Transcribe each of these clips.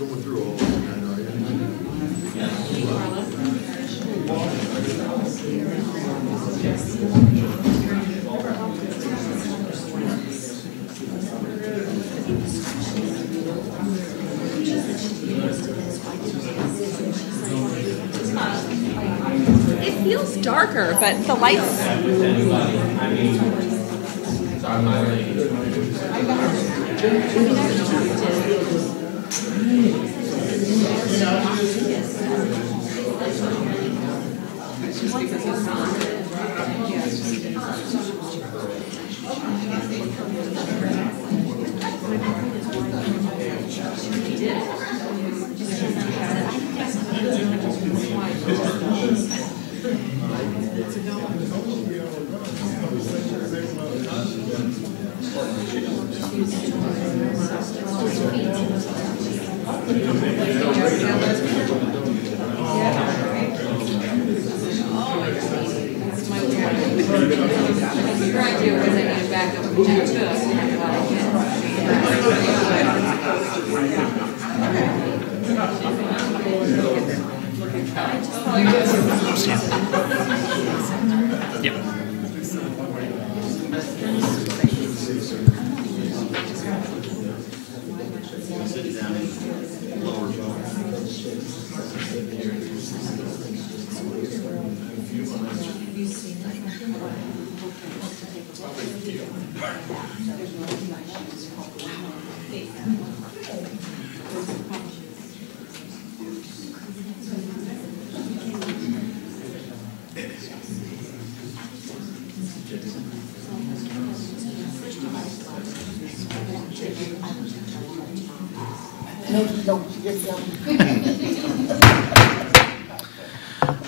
going through all of that, are you? It feels darker, but the lights.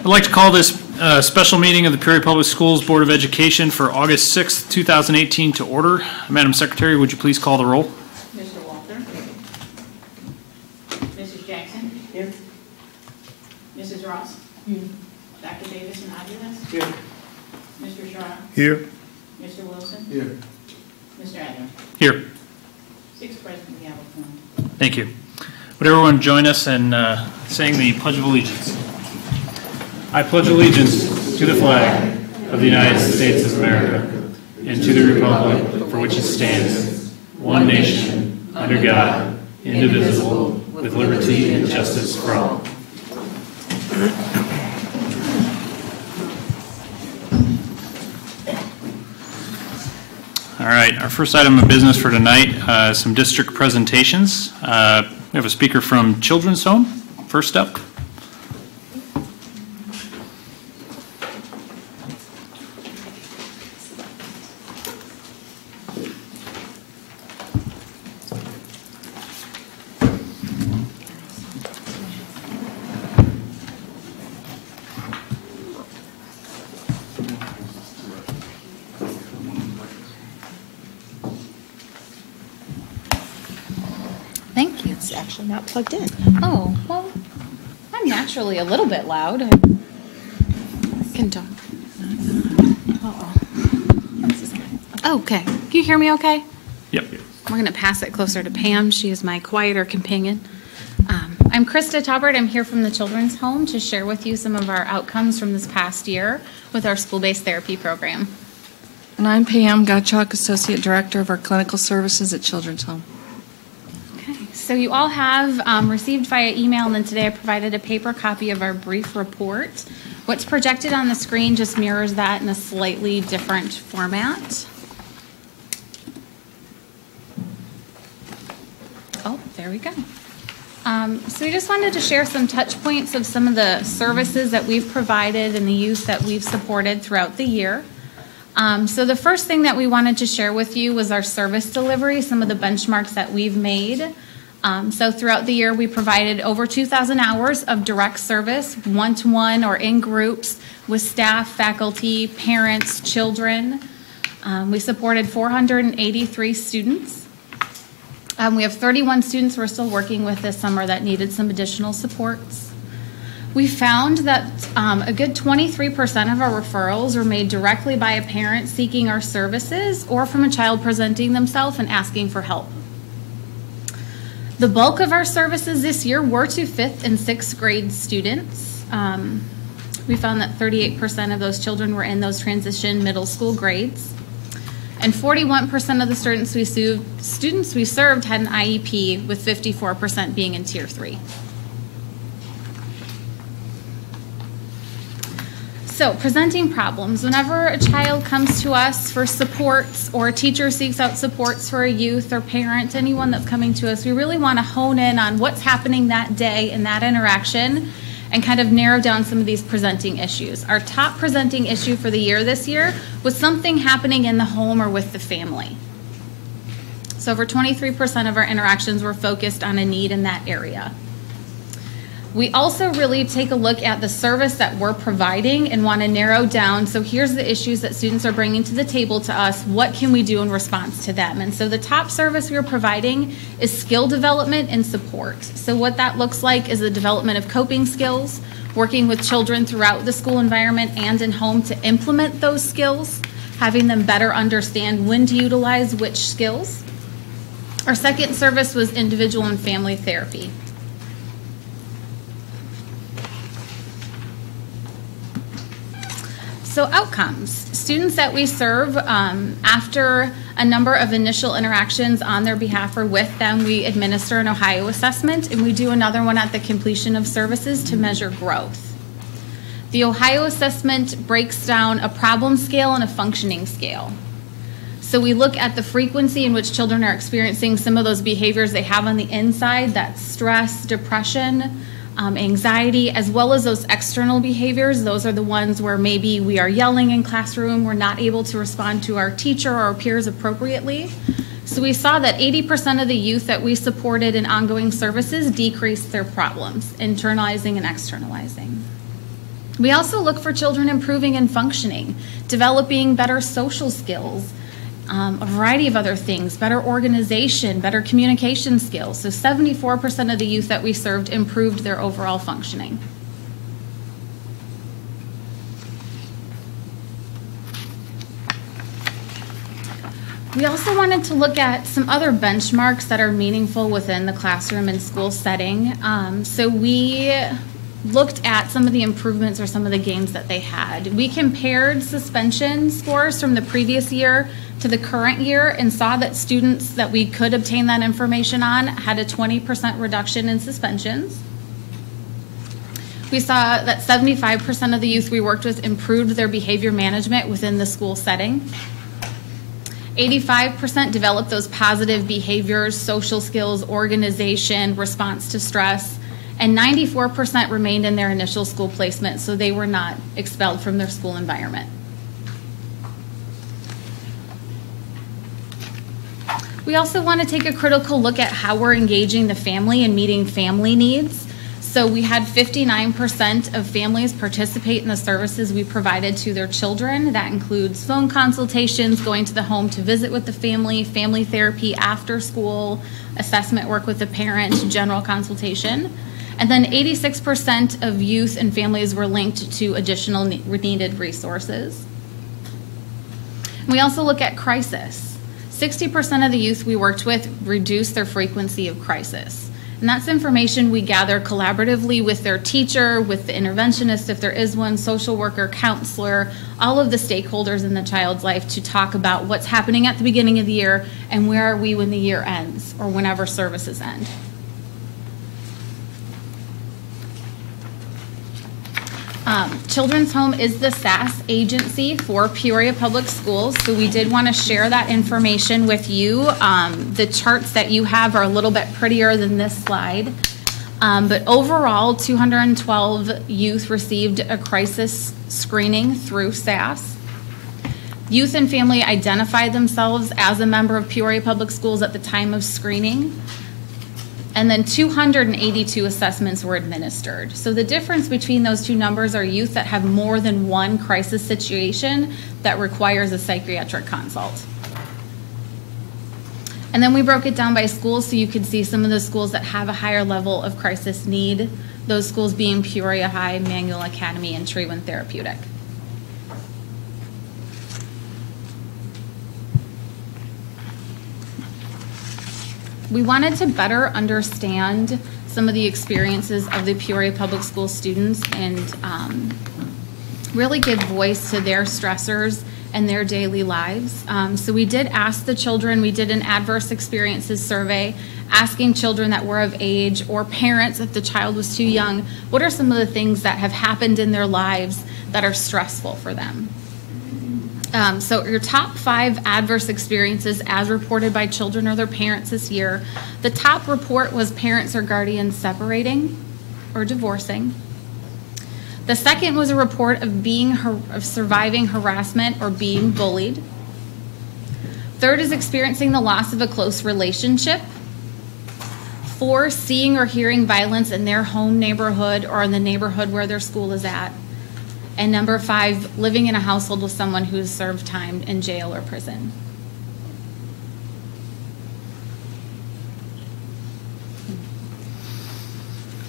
I'd like to call this special meeting of the Peoria Public Schools Board of Education for August 6th, 2018 to order. Madam Secretary, would you please call the roll? Mr. Walter. Mrs. Jackson. Here. Mrs. Ross. Here. Dr. Davis and Aguilas. Here. Mr. Shaw. Here. Mr. Wilson. Here. Mr. Adams. Here. 6 present, we have a quorum. Thank you. Would everyone join us in saying the Pledge of Allegiance? I pledge allegiance to the flag of the United States of America and to the republic for which it stands, one nation, under God, indivisible, with liberty and justice for all. All right, our first item of business for tonight, some district presentations. We have a speaker from Children's Home. First up. Thank you. It's actually not plugged in. Oh, well, I'm naturally a little bit loud. I can talk. Okay. Can you hear me okay? Yep. We're going to pass it closer to Pam. She is my quieter companion. I'm Krista Taubert. I'm here from the Children's Home to share with you some of our outcomes from this past year with our school-based therapy program. And I'm Pam Gottschalk, Associate Director of our Clinical Services at Children's Home. Okay, so you all have received via email, and then today I provided a paper copy of our brief report. What's projected on the screen just mirrors that in a slightly different format. Oh, there we go. So we just wanted to share some touch points of some of the services that we've provided and the youth that we've supported throughout the year. So the first thing that we wanted to share with you was our service delivery, some of the benchmarks that we've made. So throughout the year, we provided over 2,000 hours of direct service, one-to-one or in groups with staff, faculty, parents, children. We supported 483 students. We have 31 students we're still working with this summer that needed some additional supports. We found that a good 23% of our referrals were made directly by a parent seeking our services or from a child presenting themselves and asking for help. The bulk of our services this year were to 5th and 6th grade students. We found that 38% of those children were in those transition middle school grades. And 41% of the students we served had an IEP, with 54% being in Tier 3. So, presenting problems. Whenever a child comes to us for supports, or a teacher seeks out supports for a youth or parent, anyone that's coming to us, we really want to hone in on what's happening that day in that interaction and kind of narrow down some of these presenting issues. Our top presenting issue for the year this year was something happening in the home or with the family. So over 23% of our interactions were focused on a need in that area. We also really take a look at the service that we're providing and want to narrow down, so here's the issues that students are bringing to the table to us, what can we do in response to them? And so the top service we're providing is skill development and support. So what that looks like is the development of coping skills, working with children throughout the school environment and in home to implement those skills, having them better understand when to utilize which skills. Our second service was individual and family therapy. So outcomes. Students that we serve, after a number of initial interactions on their behalf or with them, we administer an Ohio assessment, and we do another one at the completion of services to measure growth. The Ohio assessment breaks down a problem scale and a functioning scale. So we look at the frequency in which children are experiencing some of those behaviors they have on the inside, that's stress, depression, anxiety, as well as those external behaviors. Those are the ones where maybe we are yelling in classroom, we're not able to respond to our teacher or our peers appropriately. So we saw that 80% of the youth that we supported in ongoing services decreased their problems, internalizing and externalizing. We also look for children improving and functioning, developing better social skills, a variety of other things, better organization, better communication skills. So 74% of the youth that we served improved their overall functioning. We also wanted to look at some other benchmarks that are meaningful within the classroom and school setting. So we looked at some of the improvements or some of the gains that they had. We compared suspension scores from the previous year to the current year and saw that students that we could obtain that information on had a 20% reduction in suspensions. We saw that 75% of the youth we worked with improved their behavior management within the school setting. 85% developed those positive behaviors, social skills, organization, response to stress, and 94% remained in their initial school placement, so they were not expelled from their school environment. We also want to take a critical look at how we're engaging the family and meeting family needs. So we had 59% of families participate in the services we provided to their children. That includes phone consultations, going to the home to visit with the family, family therapy after school, assessment work with the parent, general consultation. And then 86% of youth and families were linked to additional needed resources. We also look at crisis. 60% of the youth we worked with reduced their frequency of crisis. And that's information we gather collaboratively with their teacher, with the interventionist, if there is one, social worker, counselor, all of the stakeholders in the child's life to talk about what's happening at the beginning of the year and where are we when the year ends or whenever services end. Children's Home is the SAS agency for Peoria Public Schools, so we did want to share that information with you. The charts that you have are a little bit prettier than this slide, but overall 212 youth received a crisis screening through SAS. Youth and family identified themselves as a member of Peoria Public Schools at the time of screening. And then 282 assessments were administered. So the difference between those two numbers are youth that have more than one crisis situation that requires a psychiatric consult. And then we broke it down by schools so you could see some of the schools that have a higher level of crisis need, those schools being Peoria High, Manual Academy, and Tree Wind Therapeutic. We wanted to better understand some of the experiences of the Peoria Public School students and really give voice to their stressors and their daily lives. So we did ask the children, we did an adverse experiences survey, asking children that were of age or parents if the child was too young, what are some of the things that have happened in their lives that are stressful for them? So your top 5 adverse experiences as reported by children or their parents this year. The top report was parents or guardians separating or divorcing. The second was a report of surviving harassment or being bullied. Third is experiencing the loss of a close relationship. 4, seeing or hearing violence in their home neighborhood or in the neighborhood where their school is at. And number 5, living in a household with someone who's served time in jail or prison.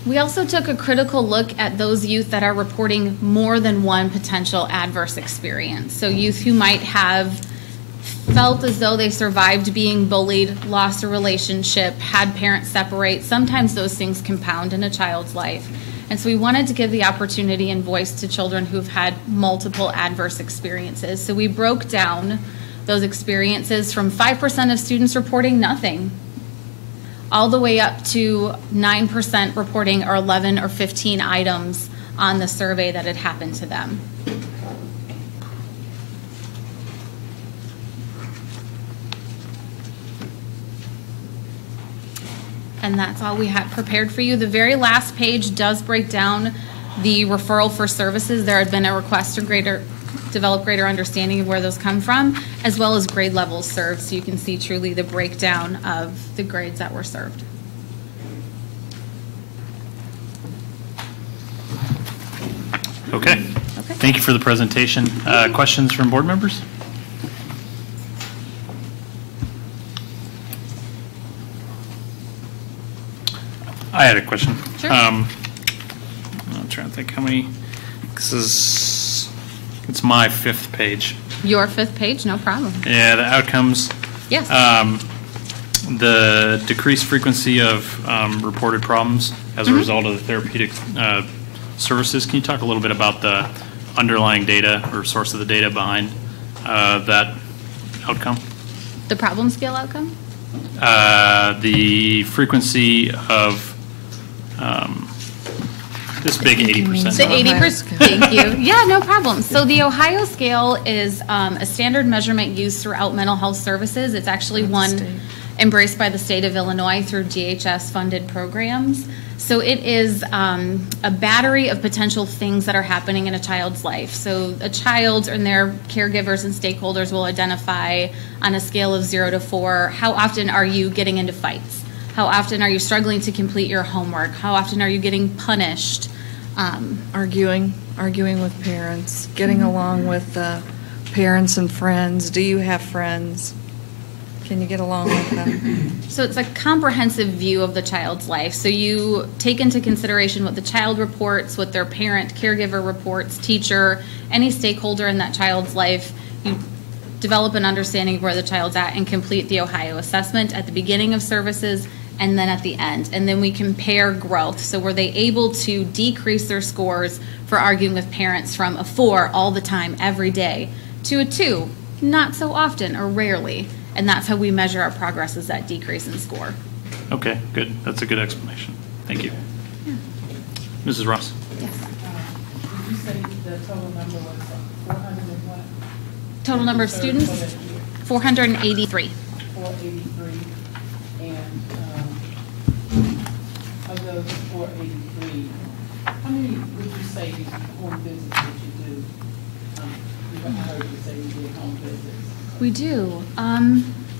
We also took a critical look at those youth that are reporting more than one potential adverse experience. So youth who might have felt as though they survived being bullied, lost a relationship, had parents separate. Sometimes those things compound in a child's life. And so we wanted to give the opportunity and voice to children who've had multiple adverse experiences. So we broke down those experiences from 5% of students reporting nothing, all the way up to 9% reporting or 11 or 15 items on the survey that had happened to them. And that's all we had prepared for you. The very last page does break down the referral for services. There had been a request to develop greater understanding of where those come from, as well as grade levels served, so you can see truly the breakdown of the grades that were served. Okay. Thank you for the presentation. Questions from board members? I had a question. Sure. I'm trying to think how many. It's my 5th page. Your 5th page, no problem. Yeah, the outcomes. Yes. The decreased frequency of reported problems as a result of the therapeutic services. Can you talk a little bit about the underlying data or source of the data behind that outcome? The problem scale outcome? The frequency of this big 80%. The 80%, thank you. Yeah, no problem. So the Ohio scale is a standard measurement used throughout mental health services. It's actually one embraced by the state of Illinois through DHS-funded programs. So it is a battery of potential things that are happening in a child's life. So a child and their caregivers and stakeholders will identify on a scale of 0 to 4, how often are you getting into fights? How often are you struggling to complete your homework? How often are you getting punished? Arguing with parents, getting along with parents and friends. Do you have friends? Can you get along with them? So it's a comprehensive view of the child's life. So you take into consideration what the child reports, what their parent, caregiver reports, teacher, any stakeholder in that child's life. You develop an understanding of where the child's at and complete the Ohio assessment at the beginning of services and then at the end. And then we compare growth. So were they able to decrease their scores for arguing with parents from a 4 all the time, every day, to a 2, not so often or rarely. And that's how we measure our progress, is that decrease in score. Okay, good. That's a good explanation. Thank you. Yeah. Mrs. Ross. Yes. Did you say the total number was 400 and what? Total number of students? 483. 483. And of those 483, how many would you say home visits that you do? I heard you say you did home visits. We do.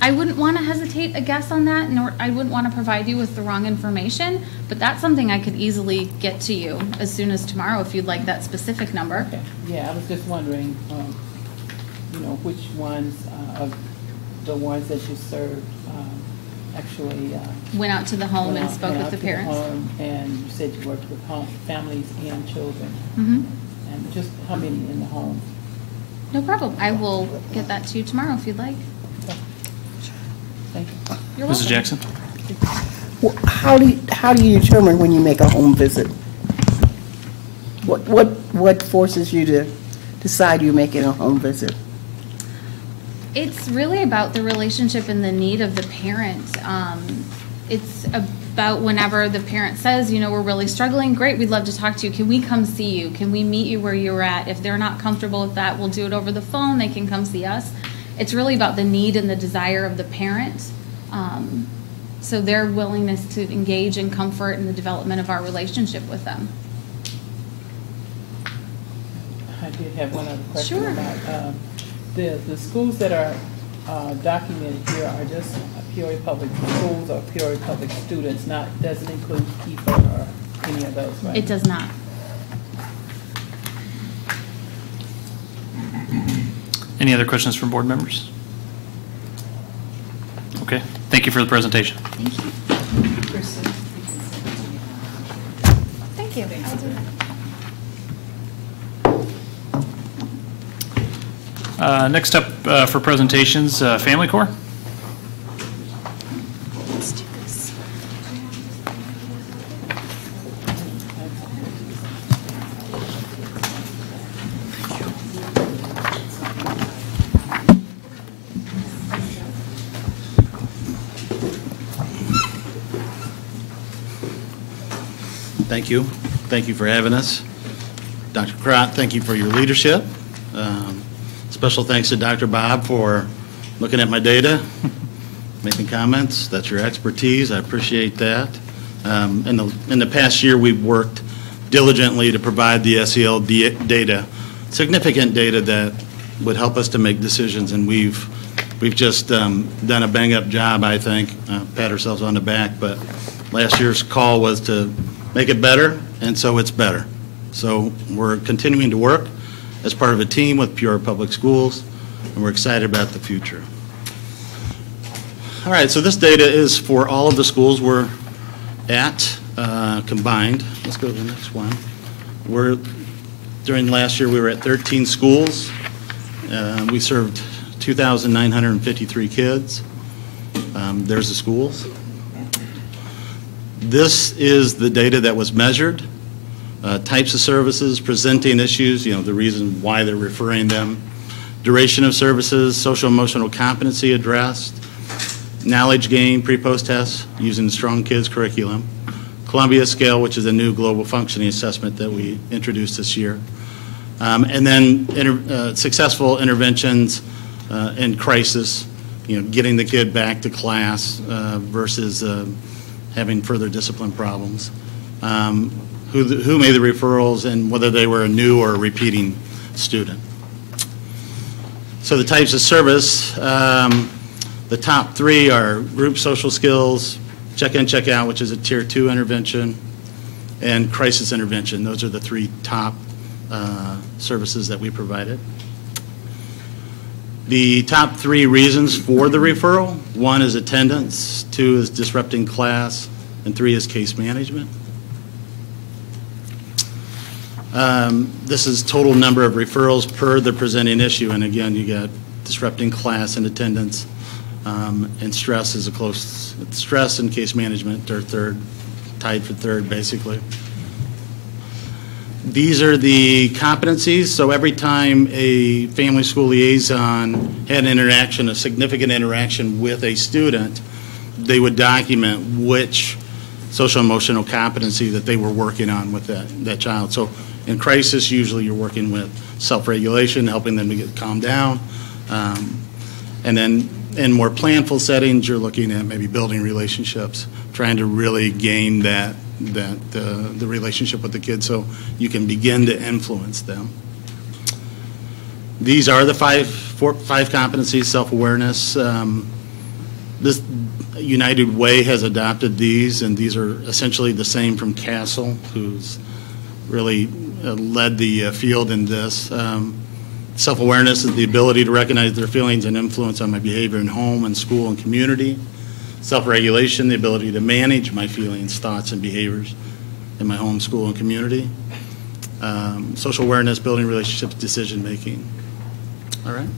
I wouldn't want to hesitate a guess on that, nor I wouldn't want to provide you with the wrong information, but that's something I could easily get to you as soon as tomorrow if you'd like that specific number. Okay. Yeah, I was just wondering, which ones of the ones that you served actually Went out to the home and spoke with the parents. And you said you worked with families and children. Mm-hmm. And just how many in the home? No problem. I will get that to you tomorrow if you'd like. Okay. Thank you. You're Mrs. welcome. Jackson. How do you determine when you make a home visit? What forces you to decide you're making a home visit? It's really about the relationship and the need of the parent. It's about whenever the parent says, you know, we're really struggling, great, we'd love to talk to you. Can we come see you? Can we meet you where you're at? If they're not comfortable with that, we'll do it over the phone. They can come see us. It's really about the need and the desire of the parent. So their willingness to engage and comfort in the development of our relationship with them. I did have one other question Sure. about the schools that are documented here are just Peoria Public Schools or Peoria Public students, doesn't include KIFA or any of those, right? It does not. Any other questions from board members? Okay, thank you for the presentation. Thank you. Thank you. I'll do that. Next up for presentations, Family Corps. Let's do this. Thank you. Thank you for having us. Dr. Crott, thank you for your leadership. Special thanks to Dr. Bob for looking at my data, making comments. That's your expertise. I appreciate that. In the past year, we've worked diligently to provide the SEL data, significant data that would help us to make decisions, and we've just done a bang-up job, I think. Pat ourselves on the back, but last year's call was to make it better, and so it's better. So we're continuing to work as part of a team with Peoria Public Schools, and we're excited about the future. All right, so this data is for all of the schools we're at combined. Let's go to the next one. During last year, we were at 13 schools. We served 2,953 kids. There's the schools. This is the data that was measured. Types of services, presenting issues, the reason why they're referring them, duration of services, social emotional competency addressed, knowledge gain, pre-post tests using the Strong Kids curriculum, Columbia scale, which is a new global functioning assessment that we introduced this year, and then successful interventions in crisis, getting the kid back to class versus having further discipline problems. Who made the referrals and whether they were a new or a repeating student. So the types of service, the top three are group social skills, check-in, check-out, which is a tier 2 intervention, and crisis intervention. Those are the three top services that we provided. The top three reasons for the referral: 1 is attendance, 2 is disrupting class, and 3 is case management. This is total number of referrals per the presenting issue, and again, you got disrupting class and attendance, and stress is stress and case management are tied for third, basically. These are the competencies. So every time a family school liaison had an interaction, a significant interaction with a student, they would document which social emotional competency that they were working on with that child. So in crisis, usually you're working with self-regulation, helping them to get calmed down. And then in more planful settings, you're looking at maybe building relationships, trying to really gain the relationship with the kids so you can begin to influence them. These are the five competencies: self-awareness. This United Way has adopted these, and these are essentially the same from Castle, who's really led the field in this. Self-awareness is the ability to recognize their feelings and influence on my behavior in home and school and community. Self-regulation, the ability to manage my feelings, thoughts, and behaviors in my home, school, and community. Social awareness, building relationships, decision-making. All right.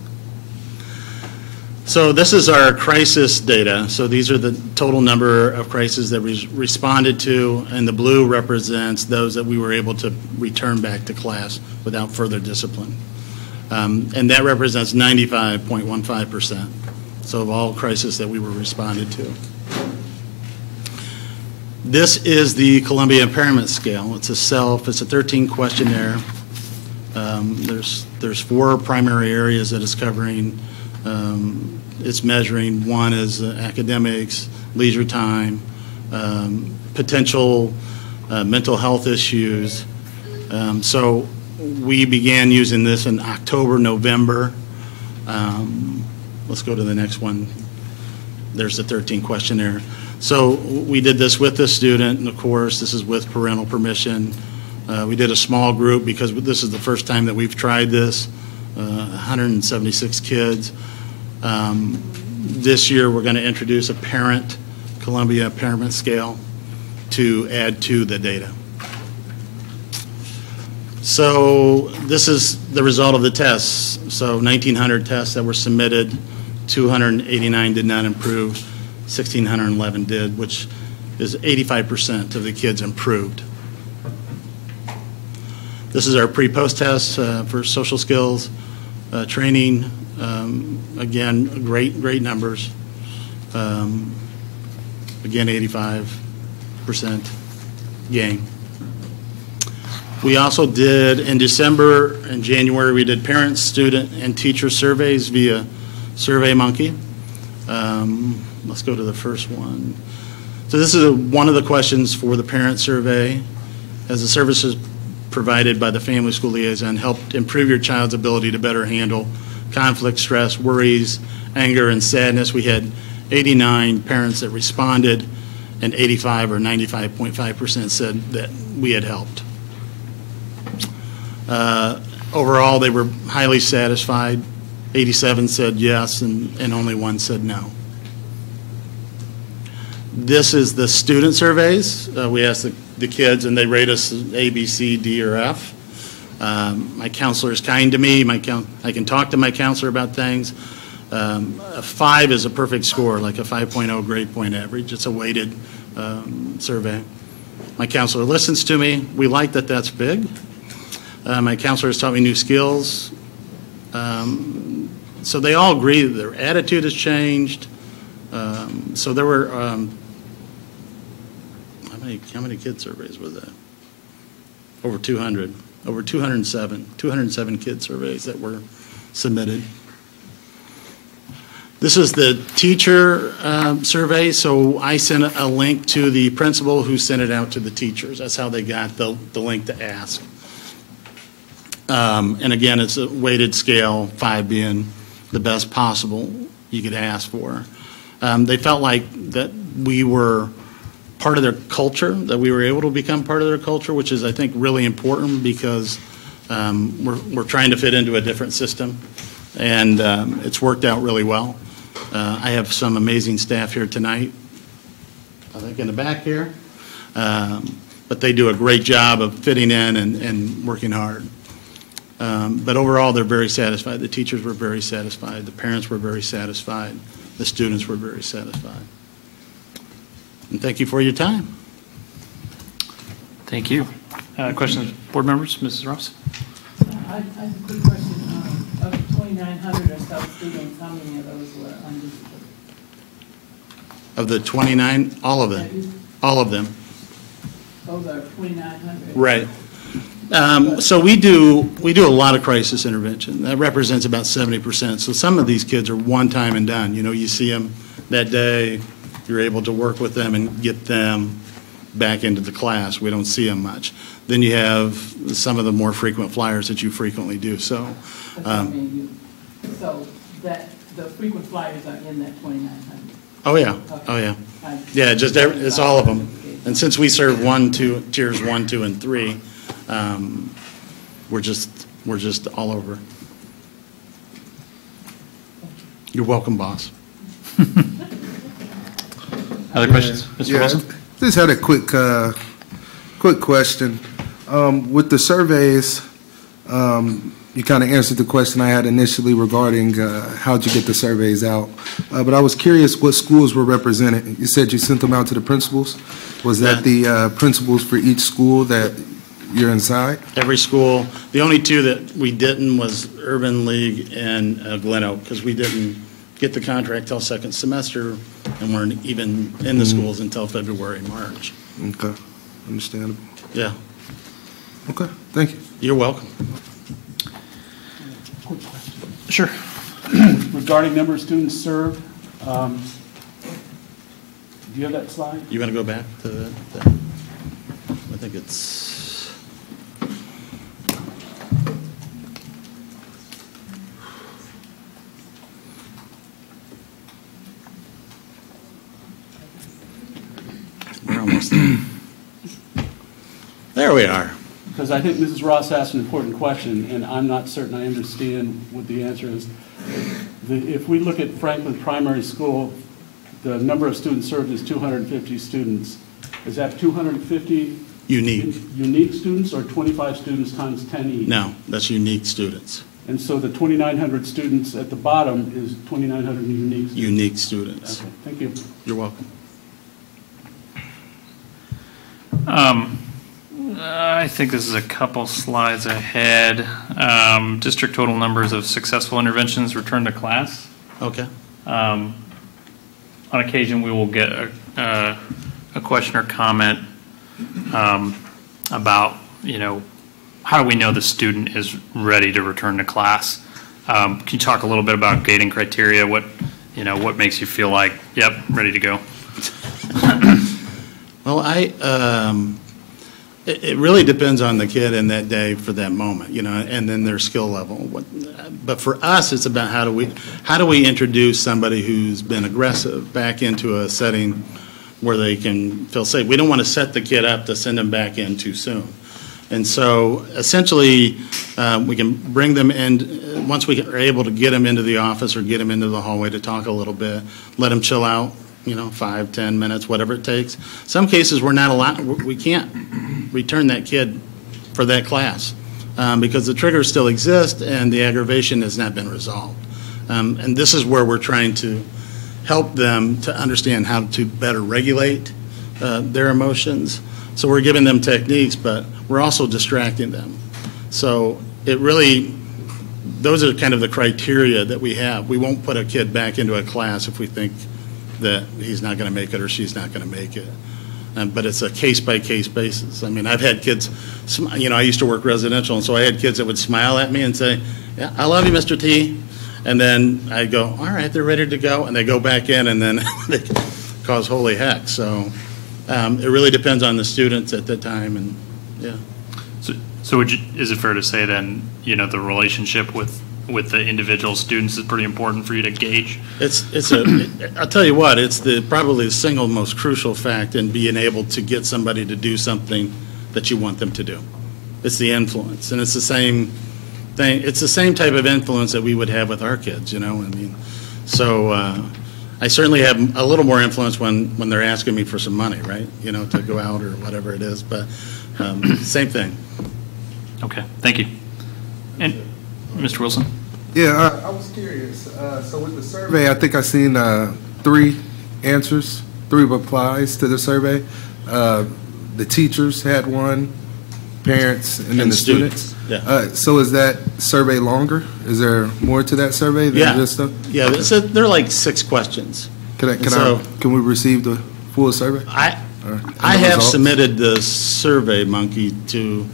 So this is our crisis data. So these are the total number of crises that we responded to, and the blue represents those that we were able to return back to class without further discipline. And that represents 95.15%. So of all crises that we were responded to. This is the Columbia Impairment Scale. It's a 13 questionnaire. There's 4 primary areas that it's covering. It's measuring. One is academics, leisure time, potential mental health issues. So we began using this in October, November. Let's go to the next one. There's the 13 questionnaire. So we did this with the student, and of course, this is with parental permission. We did a small group because this is the first time that we've tried this, 176 kids. This year, we're going to introduce a parent Columbia Impairment Scale to add to the data. So this is the result of the tests. So 1,900 tests that were submitted, 289 did not improve, 1,611 did, which is 85% of the kids improved. This is our pre-post test for social skills training. Again, great numbers. Again, 85% gain. We also did, in December and January, we did parent, student, and teacher surveys via SurveyMonkey. Let's go to the first one. So this is one of the questions for the parent survey. As the services provided by the Family School Liaison helped improve your child's ability to better handle conflict, stress, worries, anger, and sadness. We had 89 parents that responded, and 85 or 95.5% said that we had helped. Overall, they were highly satisfied. 87 said yes, and only 1 said no. This is the student surveys. We asked the kids, and they rate us A, B, C, D, or F. My counselor is kind to me. I can talk to my counselor about things. A 5 is a perfect score, like a 5.0 grade point average. It's a weighted survey. My counselor listens to me. We like that that's big. My counselor has taught me new skills. So they all agree that their attitude has changed. So there were, how many kid surveys was that? Over 200. Over 207 kid surveys that were submitted. This is the teacher survey, so I sent a link to the principal who sent it out to the teachers. That's how they got the link to ask. And again, it's a weighted scale, 5 being the best possible you could ask for. They felt like that we were part of their culture, that we were able to become part of their culture, which is, I think, really important because we're trying to fit into a different system, and it's worked out really well. I have some amazing staff here tonight, I think in the back here, but they do a great job of fitting in and working hard. But overall, they're very satisfied. The teachers were very satisfied. The parents were very satisfied. The students were very satisfied. And thank you for your time. Thank you. Questions, board members? Mrs. Ross? I have a quick question. Of the 2,900 or so students, how many of those were undisciplined? Of the 29, all of them. All of them. Those are 2,900? Right. So we do a lot of crisis intervention. That represents about 70%. So some of these kids are one time and done. You know, you see them that day, you're able to work with them and get them back into the class. We don't see them much. Then you have some of the more frequent flyers that you frequently do. So, so that the frequent flyers are in that 2,900. Oh yeah, Okay. oh yeah, yeah. It's all of them. And since we serve tiers 1, 2, and 3, we're just all over. You're welcome, boss. Other questions? Mr. Wilson? Just had a quick question. With the surveys, you kind of answered the question I had initially regarding how'd you get the surveys out. But I was curious what schools were represented. You said you sent them out to the principals. Was that the principals for each school that you're inside? Every school. The only two that we didn't was Urban League and Glen Oak, because we didn't get the contract till second semester and weren't even in the schools until February, March. Okay, understandable. Yeah, Okay, thank you. you're welcome. Quick question. Sure. Regarding number of students served, do you have that slide? You want to go back to that? I think it's, we're almost there. There we are. Because I think Mrs. Ross asked an important question, and I'm not certain I understand what the answer is. If we look at Franklin Primary School, the number of students served is 250 students. Is that 250 Unique. unique students or 25 students times 10 each? No, that's unique students. And so the 2,900 students at the bottom is 2,900 unique students? Unique students. Okay, thank you. You're welcome. I think this is a couple slides ahead. District total numbers of successful interventions returned to class. Okay. On occasion, we will get a question or comment about, how do we know the student is ready to return to class? Can you talk a little bit about grading criteria? What makes you feel like, yep, ready to go? Well, it really depends on the kid in that day for that moment, and then their skill level. But for us, it's about how do we introduce somebody who's been aggressive back into a setting where they can feel safe. We don't want to set the kid up to send them back in too soon. And so essentially, we can bring them in, once we are able to get them into the office or get them into the hallway to talk a little bit, let them chill out, 5, 10 minutes, whatever it takes. Some cases we're not allowed, we can't return that kid for that class because the triggers still exist and the aggravation has not been resolved. And this is where we're trying to help them to understand how to better regulate their emotions. So we're giving them techniques, but we're also distracting them. So it really, those are kind of the criteria that we have. We won't put a kid back into a class if we think that he's not going to make it or she's not going to make it. But it's a case-by-case basis. I mean, I've had kids, I used to work residential, and so I had kids that would smile at me and say, yeah, I love you, Mr. T. And then I'd go, all right, they're ready to go. And they go back in, and then they cause holy heck. So it really depends on the students at the time, and yeah. So is it fair to say then, the relationship with the individual students is pretty important for you to gauge? I'll tell you what, it's probably the single most crucial fact in being able to get somebody to do something that you want them to do. It's the influence, and it's the same thing. It's the same type of influence that we would have with our kids, So I certainly have a little more influence when they're asking me for some money, right? To go out or whatever it is, but same thing. Okay, thank you. And Mr. Wilson? Yeah, I was curious. So with the survey, I think I seen 3 answers, 3 replies to the survey. The teachers had one, parents, and then the students. Yeah. So is that survey longer? Is there more to that survey than just stuff? Yeah, they're like 6 questions. Can we receive the full survey? I have results? submitted the Survey Monkey to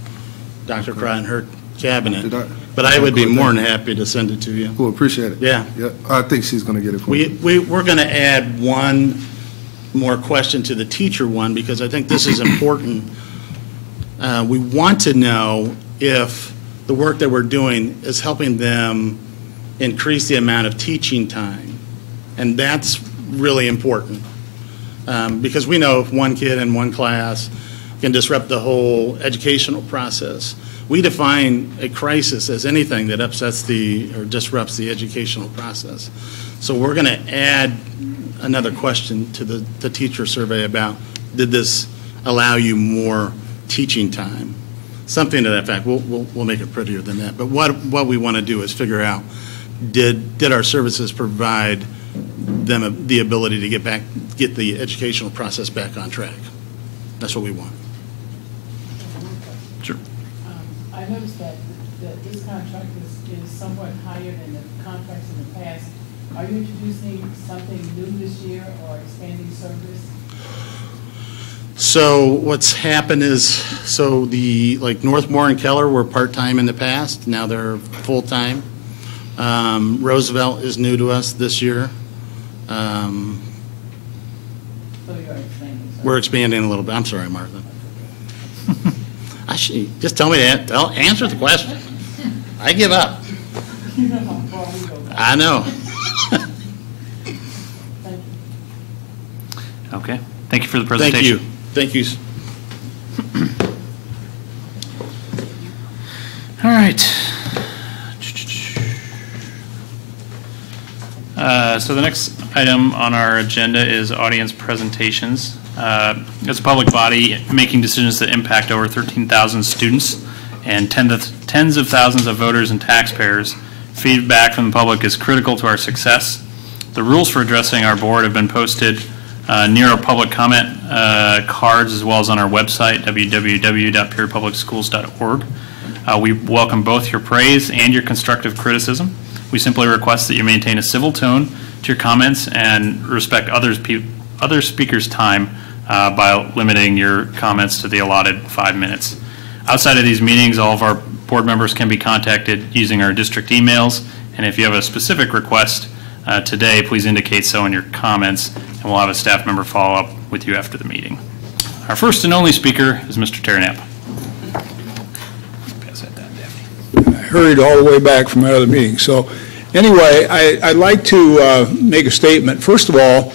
Dr. Crott and her cabinet, but I would be more than happy to send it to you. Cool, appreciate it. Yeah. I think she's going to get it for me. We're going to add one more question to the teacher one because I think this is important. We want to know if the work that we're doing is helping them increase the amount of teaching time, and that's really important because we know if one kid in one class can disrupt the whole educational process. We define a crisis as anything that upsets or disrupts the educational process. So we're going to add another question to the teacher survey about, did this allow you more teaching time? something to that fact. We'll make it prettier than that. But what we want to do is figure out, did our services provide them the ability to get the educational process back on track? That's what we want. Sure. I noticed that this contract is somewhat higher than the contracts in the past. Are you introducing something new this year or expanding service? So what's happened is, so like Northmore and Keller were part-time in the past. Now they're full-time. Roosevelt is new to us this year. So you're expanding service. We're expanding a little bit. I'm sorry, Martha. Just tell me to answer the question. I give up. You know how far we go back. I know. Thank you. Okay. Thank you for the presentation. Thank you. All right. So the next item on our agenda is audience presentations. As a public body making decisions that impact over 13,000 students and tens of thousands of voters and taxpayers, feedback from the public is critical to our success. The rules for addressing our board have been posted near our public comment cards, as well as on our website, www.peoriapublicschools.org. We welcome both your praise and your constructive criticism. We simply request that you maintain a civil tone to your comments and respect other speakers' time by limiting your comments to the allotted 5 minutes. Outside of these meetings, all of our board members can be contacted using our district emails, and if you have a specific request today, please indicate so in your comments, and we'll have a staff member follow up with you after the meeting. Our first and only speaker is Mr. Terry Knapp. Pass that down, Daphne. I hurried all the way back from my other meeting. So anyway, I'd like to make a statement. First of all,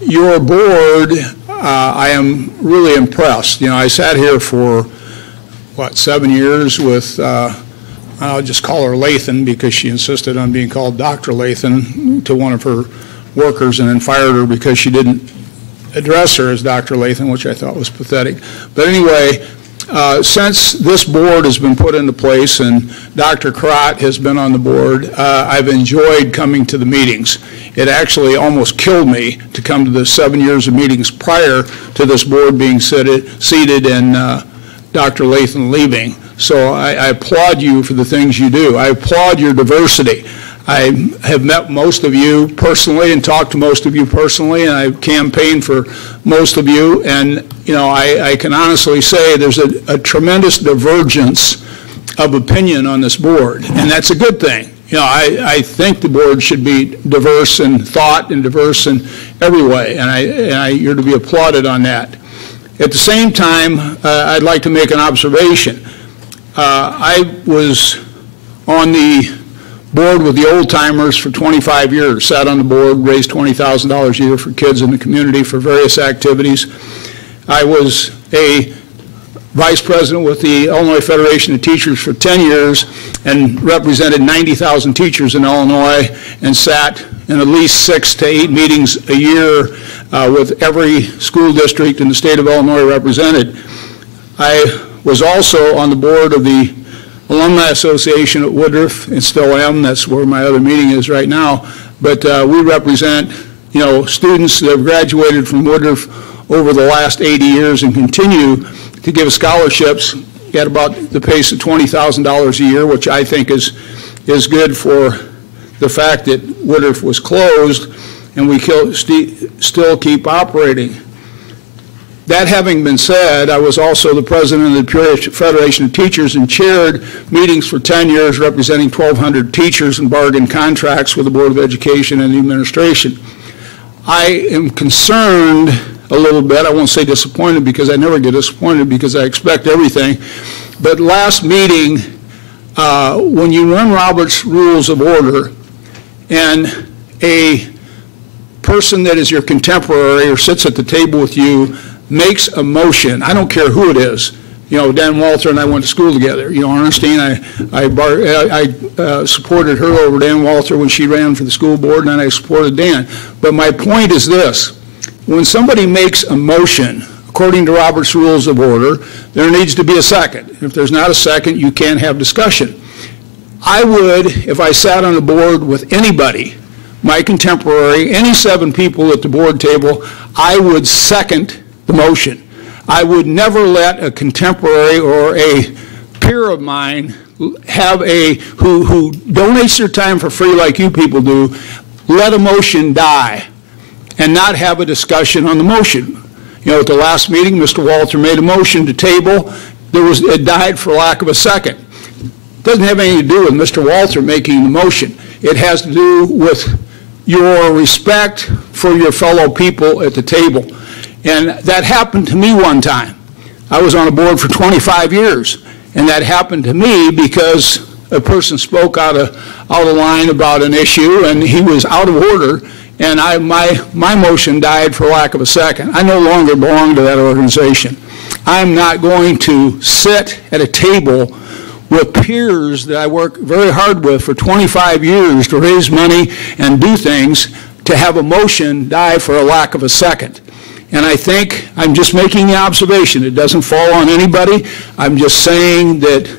your board, I am really impressed. You know, I sat here for, 7 years with, I'll just call her Lathan because she insisted on being called Dr. Lathan to one of her workers and then fired her because she didn't address her as Dr. Lathan, which I thought was pathetic. But anyway, since this board has been put into place and Dr. Crott has been on the board, I've enjoyed coming to the meetings. It actually almost killed me to come to the 7 years of meetings prior to this board being seated and Dr. Lathan leaving. So I applaud you for the things you do. I applaud your diversity. I have met most of you personally and talked to most of you personally, and I've campaigned for most of you, and you know, I can honestly say there's a tremendous divergence of opinion on this board, and that's a good thing. You know, I think the board should be diverse in thought and diverse in every way, and you're to be applauded on that. At the same time, I'd like to make an observation. I was on the board with the old timers for 25 years, sat on the board, raised $20,000 a year for kids in the community for various activities. I was a vice president with the Illinois Federation of Teachers for 10 years and represented 90,000 teachers in Illinois and sat in at least 6 to 8 meetings a year with every school district in the state of Illinois represented. I was also on the board of the Alumni Association at Woodruff, and still am. That's where my other meeting is right now. But we represent, you know, students that have graduated from Woodruff over the last 80 years and continue to give scholarships at about the pace of $20,000 a year, which I think is good for the fact that Woodruff was closed and we still keep operating. That having been said, I was also the president of the Peoria Federation of Teachers and chaired meetings for 10 years representing 1,200 teachers and bargain contracts with the Board of Education and the administration. I am concerned a little bit, I won't say disappointed because I never get disappointed because I expect everything, but last meeting, when you run Robert's Rules of Order and a person that is your contemporary or sits at the table with you makes a motion, I don't care who it is. You know, Dan Walter and I went to school together. You know, Ernestine, I supported her over Dan Walter when she ran for the school board, and then I supported Dan. But my point is this. When somebody makes a motion, according to Robert's Rules of Order, there needs to be a second. If there's not a second, you can't have discussion. I would, if I sat on the board with anybody, my contemporary, any 7 people at the board table, I would second the motion. I would never let a contemporary or a peer of mine have who donates their time for free like you people do, let a motion die and not have a discussion on the motion. You know, at the last meeting, Mr. Walter made a motion to table. It died for lack of a second. It doesn't have anything to do with Mr. Walter making the motion. It has to do with your respect for your fellow people at the table. And that happened to me one time. I was on a board for 25 years, and that happened to me because a person spoke out of line about an issue, and he was out of order, and my motion died for lack of a second. I no longer belong to that organization. I'm not going to sit at a table with peers that I work very hard with for 25 years to raise money and do things to have a motion die for a lack of a second. And I think I'm just making the observation. It doesn't fall on anybody. I'm just saying that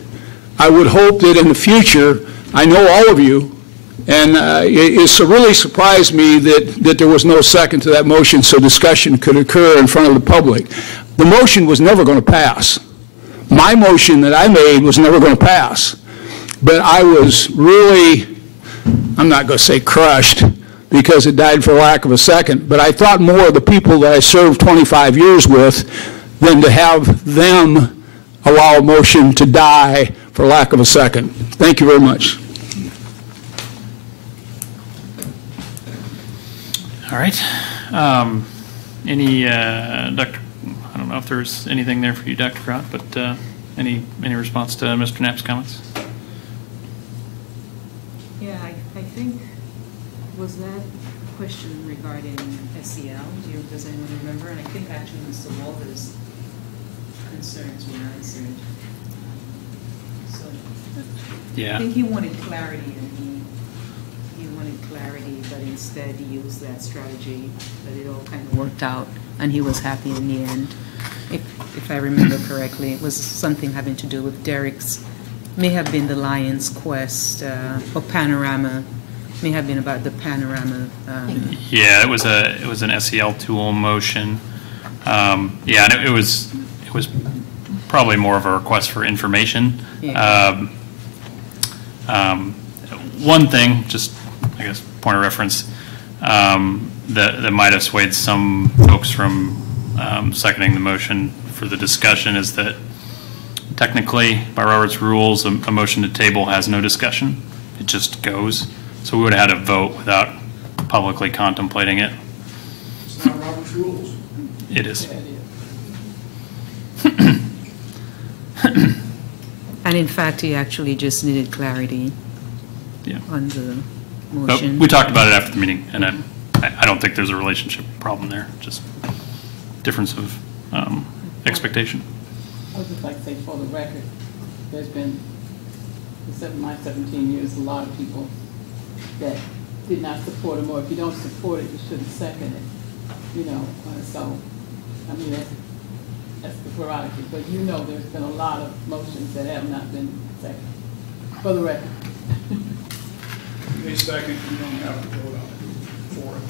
I would hope that in the future, I know all of you, and it really surprised me that there was no second to that motion so discussion could occur in front of the public. The motion was never going to pass. My motion that I made was never going to pass. But I was really, I'm not going to say crushed, because it died for lack of a second, but I thought more of the people that I served 25 years with than to have them allow a motion to die for lack of a second. Thank you very much. All right. Dr. I don't know if there's anything there for you, Dr. Crott, but any response to Mr. Knapp's comments? Yeah, I think, was that question regarding SEL? Does anyone remember? And I think actually Mr. Walter's concerns were answered. So Yeah. I think he wanted clarity, and he wanted clarity, but instead he used that strategy, but it all kind of worked out, and he was happy in the end. If I remember correctly, it was something having to do with Derek's, may have been the Lion's Quest, or Panorama, may have been about the Panorama. Yeah, it was an SEL tool motion. Yeah, and it was probably more of a request for information. Yeah. One thing, just I guess point of reference, that might have swayed some folks from seconding the motion for the discussion is that technically, by Robert's rules, a motion to table has no discussion. It just goes. So we would have had a vote without publicly contemplating it. It's not Robert's rules. It is. And in fact, he actually just needed clarity on the motion. But we talked about it after the meeting, and I don't think there's a relationship problem there, just difference of expectation. I would just like to say for the record, there's been, in my 17 years, a lot of people that did not support him, or if you don't support it, you shouldn't second it, you know, so, I mean, that's the prerogative, but you know there's been a lot of motions that have not been seconded, for the record. They second, you don't have to vote on it for it.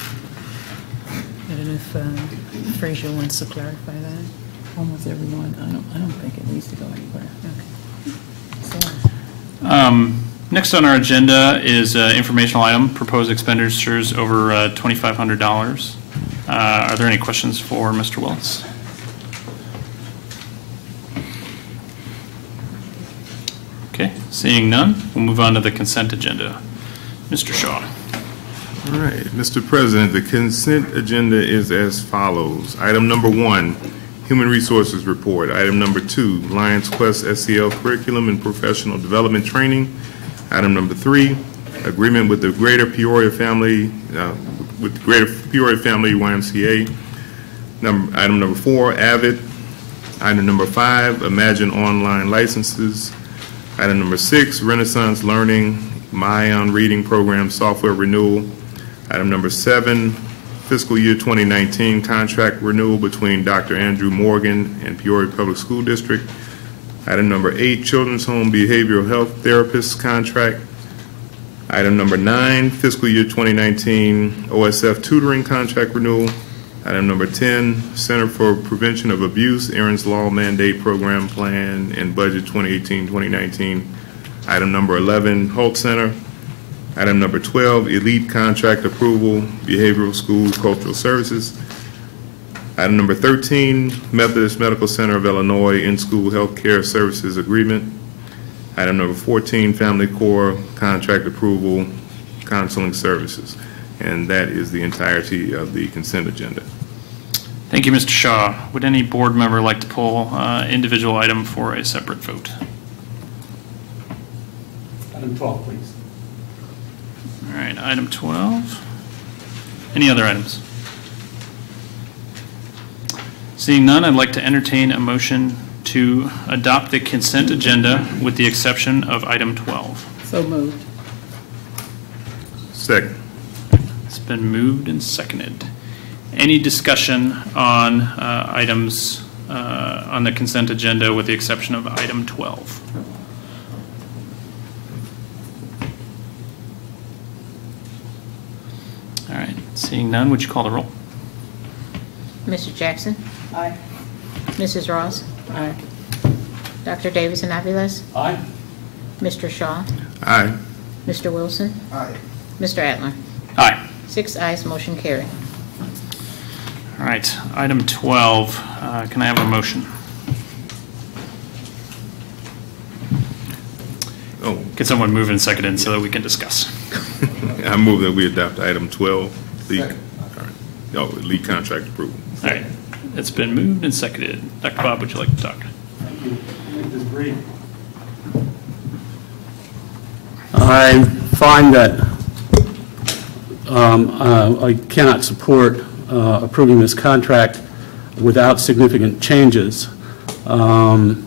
I don't know if Frazier wants to clarify that. Almost everyone, I don't think it needs to go anywhere. Okay. Next on our agenda is informational item, proposed expenditures over $2,500. Are there any questions for Mr. Willis? Okay, seeing none, we'll move on to the consent agenda. Mr. Shaw. All right, Mr. President, the consent agenda is as follows. Item number 1, Human Resources Report. Item number 2, Lions Quest SEL Curriculum and Professional Development Training. Item number 3, Agreement with the Greater Peoria Family, YMCA. Item number 4, AVID. Item number 5, Imagine Online Licenses. Item number 6, Renaissance Learning, Mayan Reading Program Software Renewal. Item number 7, fiscal year 2019 contract renewal between Dr. Andrew Morgan and Peoria Public School District. Item number 8, Children's Home Behavioral Health Therapist contract. Item number 9, fiscal year 2019 OSF tutoring contract renewal. Item number 10, Center for Prevention of Abuse, Aaron's Law Mandate Program Plan and Budget 2018-2019. Item number 11, Holt Center. Item number 12, Elite Contract Approval, Behavioral School Cultural Services. Item number 13, Methodist Medical Center of Illinois In-School Health Care Services Agreement. Item number 14, Family Core Contract Approval, Counseling Services. And that is the entirety of the consent agenda. Thank you, Mr. Shaw. Would any board member like to pull individual item for a separate vote? Item 12, please. All right, item 12. Any other items? Seeing none, I'd like to entertain a motion to adopt the consent agenda with the exception of item 12. So moved. Second. It's been moved and seconded. Any discussion on items on the consent agenda with the exception of item 12? All right, seeing none, would you call the roll? Mr. Jackson? Aye. Mrs. Ross? Aye. Dr. Davidson Aviles? Aye. Mr. Shaw? Aye. Mr. Wilson? Aye. Mr. Adler? Aye. 6 ayes, motion carried. All right, item 12, can I have a motion? Oh, Can someone move and second it so that we can discuss? I move that we adopt item 12, lead, Second. all right. Oh, lead contract approval. All right, it's been moved and seconded. Dr. Bob, would you like to talk? Thank you. I'll make this brief. I find that I cannot support approving this contract without significant changes. I want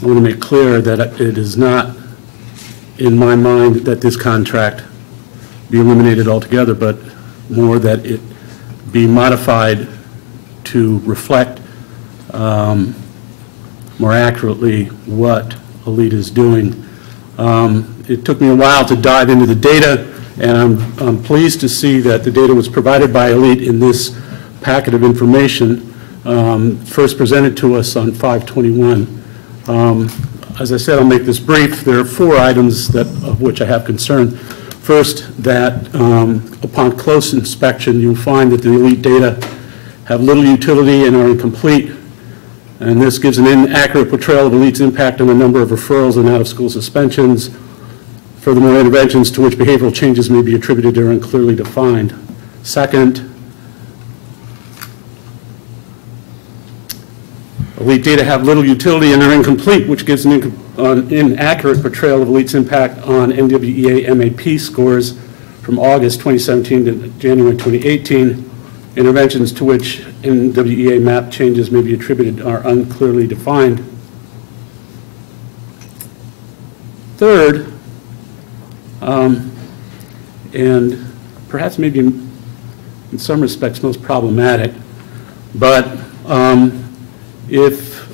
to make clear that it is not in my mind that this contract be eliminated altogether, but more that it be modified to reflect more accurately what Elite is doing. It took me a while to dive into the data, and I'm pleased to see that the data was provided by Elite in this packet of information, first presented to us on 5/21. As I said, I'll make this brief. There are 4 items of which I have concern. First, that upon close inspection, you'll find that the Elite data have little utility and are incomplete, and this gives an inaccurate portrayal of Elite's impact on the number of referrals and out-of-school suspensions. Furthermore, interventions to which behavioral changes may be attributed are unclearly defined. Second, Elite data have little utility and are incomplete, which gives an inaccurate portrayal of Elite's impact on NWEA MAP scores from August 2017 to January 2018. Interventions to which NWEA MAP changes may be attributed are unclearly defined. Third, and perhaps maybe in some respects most problematic, but if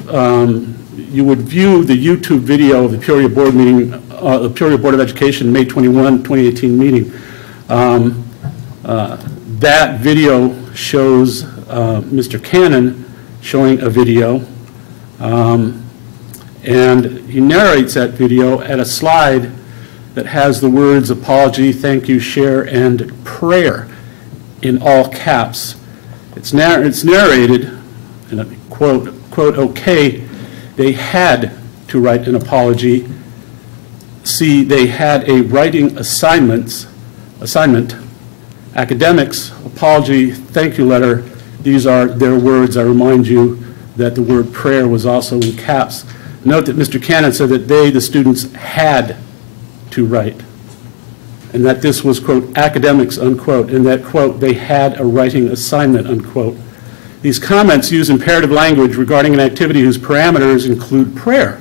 you would view the YouTube video of the Peoria Board meeting, the Peoria Board of Education May 21, 2018 meeting, that video shows Mr. Cannon showing a video, and he narrates that video at a slide that has the words apology, thank you, share, and prayer in all caps. It's narrated, and I quote, okay, they had to write an apology. See, they had a writing assignment, academics, apology, thank you letter. These are their words. I remind you that the word prayer was also in caps. Note that Mr. Cannon said that they, the students, had to write, and that this was, quote, academics, unquote, and that, quote, they had a writing assignment, unquote. These comments use imperative language regarding an activity whose parameters include prayer,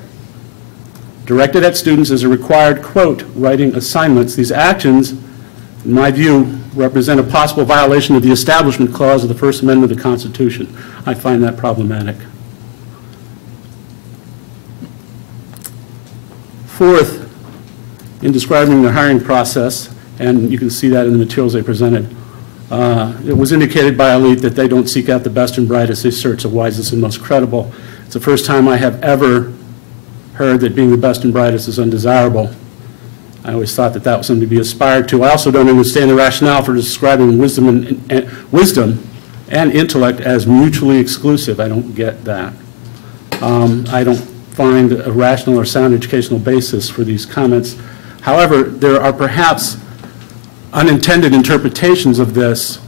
directed at students as a required, quote, writing assignments. These actions in my view, represent a possible violation of the Establishment Clause of the First Amendment of the Constitution. I find that problematic. Fourth, in describing the hiring process, and you can see that in the materials they presented, it was indicated by Elite that they don't seek out the best and brightest, they search the wisest and most credible. It's the first time I have ever heard that being the best and brightest is undesirable. I always thought that that was something to be aspired to. I also don't understand the rationale for describing wisdom and intellect as mutually exclusive. I don't get that. I don't find a rational or sound educational basis for these comments. However, there are perhaps unintended interpretations of this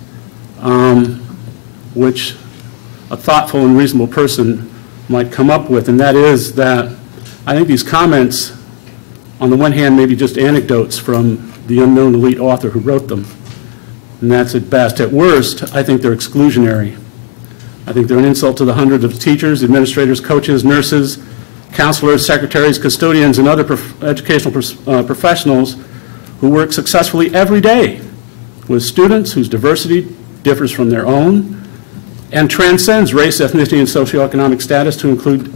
which a thoughtful and reasonable person might come up with, and that is that I think these comments, on the one hand, may be just anecdotes from the unknown elite author who wrote them, and that's at best. At worst, I think they're exclusionary. I think they're an insult to the hundreds of teachers, administrators, coaches, nurses, counselors, secretaries, custodians, and other educational professionals who work successfully every day with students whose diversity differs from their own and transcends race, ethnicity, and socioeconomic status to include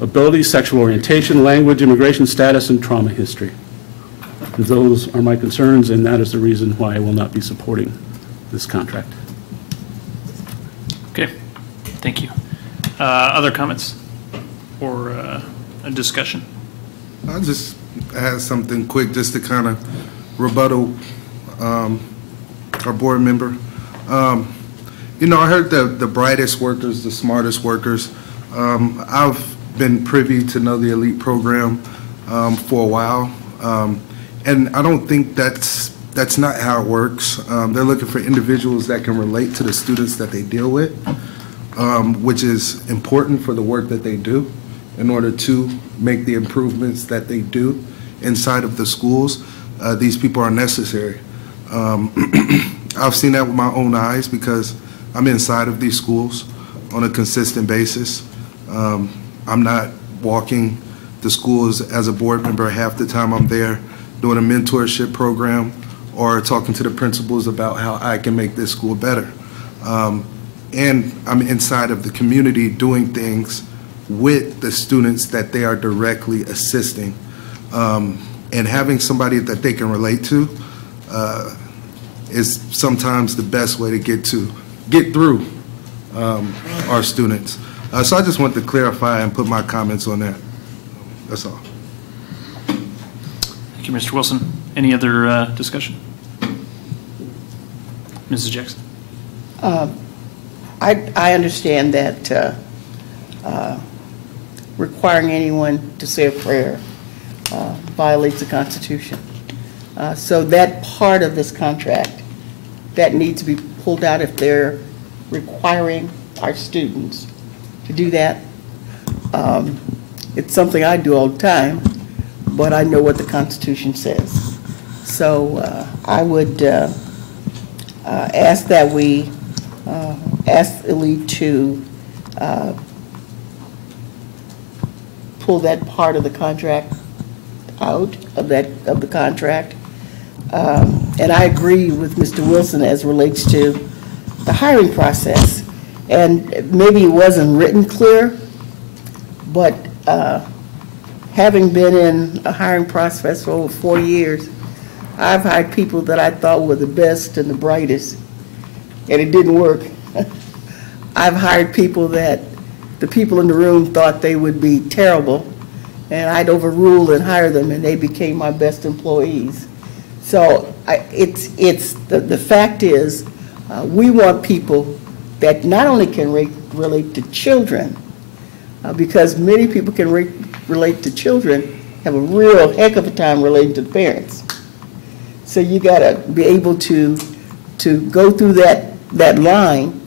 ability, sexual orientation, language, immigration status, and trauma history. And those are my concerns, and that is the reason why I will not be supporting this contract. Okay, thank you. Other comments or a discussion? I'll just add something quick just to kind of rebuttal our board member. You know, I heard the brightest workers, the smartest workers. I've been privy to know the elite program for a while, and I don't think that's not how it works. They're looking for individuals that can relate to the students that they deal with, which is important for the work that they do in order to make the improvements that they do inside of the schools. These people are necessary. I've seen that with my own eyes because I'm inside of these schools on a consistent basis. I'm not walking the schools as a board member. Half the time I'm there doing a mentorship program or talking to the principals about how I can make this school better. And I'm inside of the community doing things with the students that they are directly assisting. And having somebody that they can relate to is sometimes the best way to get through our students. So I just want to clarify and put my comments on that. That's all. Thank you, Mr. Wilson. Any other discussion? Mrs. Jackson. I understand that requiring anyone to say a prayer violates the Constitution. So that part of this contract, that needs to be pulled out if they're requiring our students to do that. It's something I do all the time, but I know what the Constitution says. So I would ask that we ask Elite to pull that part of the contract out of the contract. And I agree with Mr. Wilson as relates to the hiring process. And maybe it wasn't written clear, but having been in a hiring process for over 4 years, I've hired people that I thought were the best and the brightest, and it didn't work. I've hired people that the people in the room thought they would be terrible, and I'd overrule and hire them, and they became my best employees. So the fact is, we want people that not only can relate to children, because many people can relate to children, have a real heck of a time relating to the parents. So you got to be able to go through that line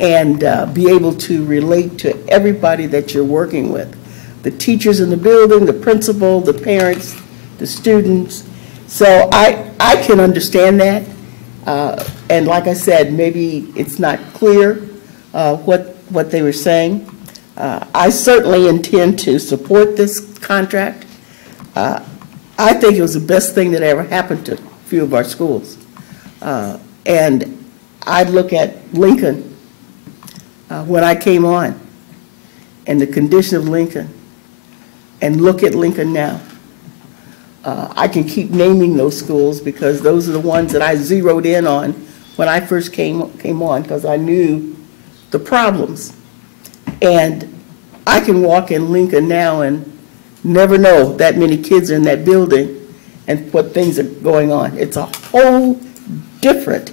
and be able to relate to everybody that you're working with. The teachers in the building, the principal, the parents, the students. So I can understand that. And like I said, maybe it's not clear what they were saying. I certainly intend to support this contract. I think it was the best thing that ever happened few of our schools. And I look at Lincoln when I came on, and the condition of Lincoln, and look at Lincoln now. I can keep naming those schools because those are the ones that I zeroed in on when I first came on, because I knew the problems. And I can walk in Lincoln now and never know that many kids are in that building and what things are going on. It's a whole different.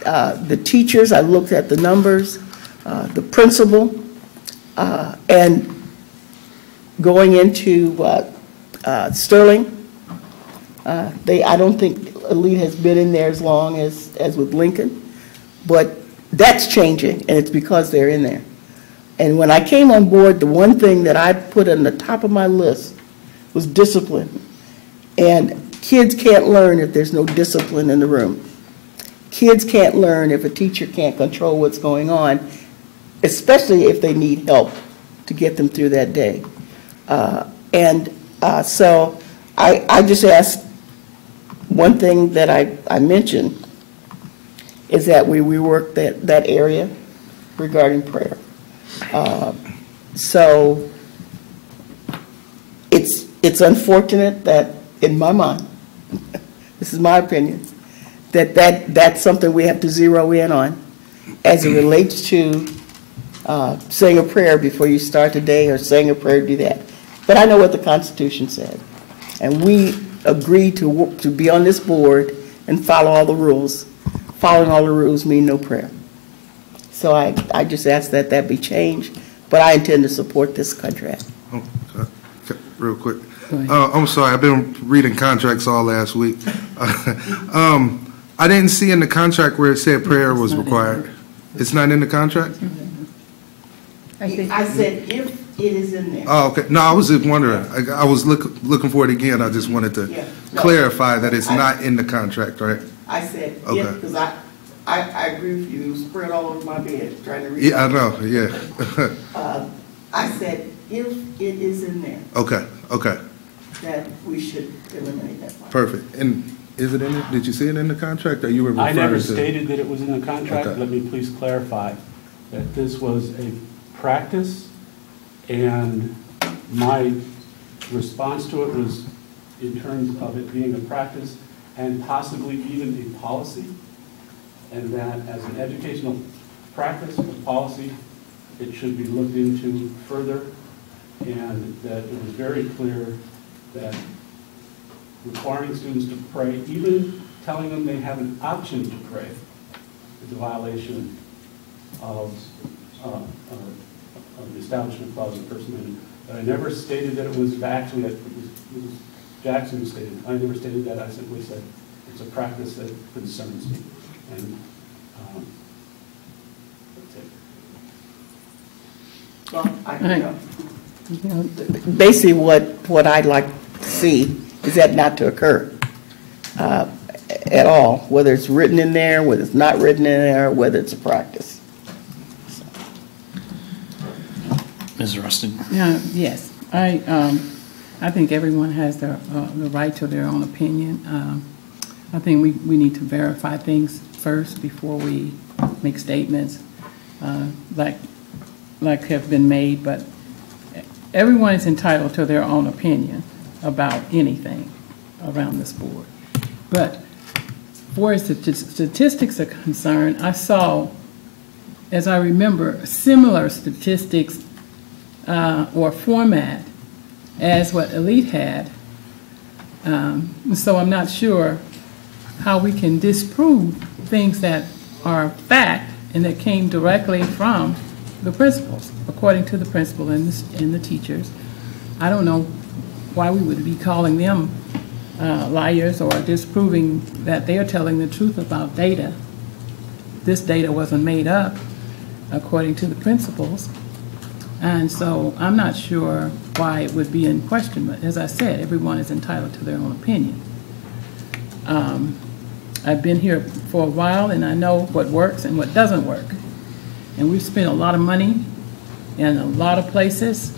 The teachers, I looked at the numbers, the principal, and going into Sterling, I don't think Elite has been in there as long as with Lincoln, but that's changing, and it's because they're in there. And when I came on board, the one thing that I put on the top of my list was discipline. And kids can't learn if there's no discipline in the room. Kids can't learn if a teacher can't control what's going on, especially if they need help to get them through that day. So I just asked, one thing that I mentioned is that we rework that area regarding prayer. So it's unfortunate that, in my mind, this is my opinion, that's something we have to zero in on as it relates to saying a prayer before you start the day, or saying a prayer to do that. But I know what the Constitution said, and we agreed to be on this board and follow all the rules. Following all the rules mean no prayer. So I just ask that be changed, but I intend to support this contract. Oh, real quick. I'm sorry, I've been reading contracts all last week. I didn't see in the contract where it said prayer was required. It's not in the contract? I said if it is in there. Oh, okay. No, I was just wondering. I was looking for it again. I just wanted to clarify that it's not in the contract, right? I said okay. if, because I agree with you. It was spread all over my bed trying to read it. Yeah, I know, yeah. I said if it is in there. Okay, okay. That we should eliminate that part. Perfect. And is it in it? Did you see it in the contract, or you were I referring never to? stated that it was in the contract. Okay. Let me please clarify that this was a practice, and my response to it was in terms of it being a practice and possibly even a policy, and that as an educational practice or policy, it should be looked into further, and that it was very clear that requiring students to pray, even telling them they have an option to pray, is a violation of the Establishment Clause of the First Amendment. But I never stated that it was actually, it was Jackson who stated, I never stated that. I simply said it's a practice that concerns me. And that's it. Well, basically what I'd like to see is that not to occur at all, whether it's written in there, whether it's not written in there, whether it's a practice. Ms. Rustin. Yes, I think everyone has the right to their own opinion. I think we need to verify things first before we make statements like have been made, but everyone is entitled to their own opinion about anything around this board. But as statistics are concerned, I saw, as I remember, similar statistics or format as what Elite had. So I'm not sure how we can disprove things that are fact and that came directly from the principals, according to the principal and the teachers. I don't know why we would be calling them liars or disproving that they are telling the truth about data. This data wasn't made up, according to the principals. And so I'm not sure why it would be in question, but as I said, everyone is entitled to their own opinion. I've been here for a while, and I know what works and what doesn't work. And we've spent a lot of money in a lot of places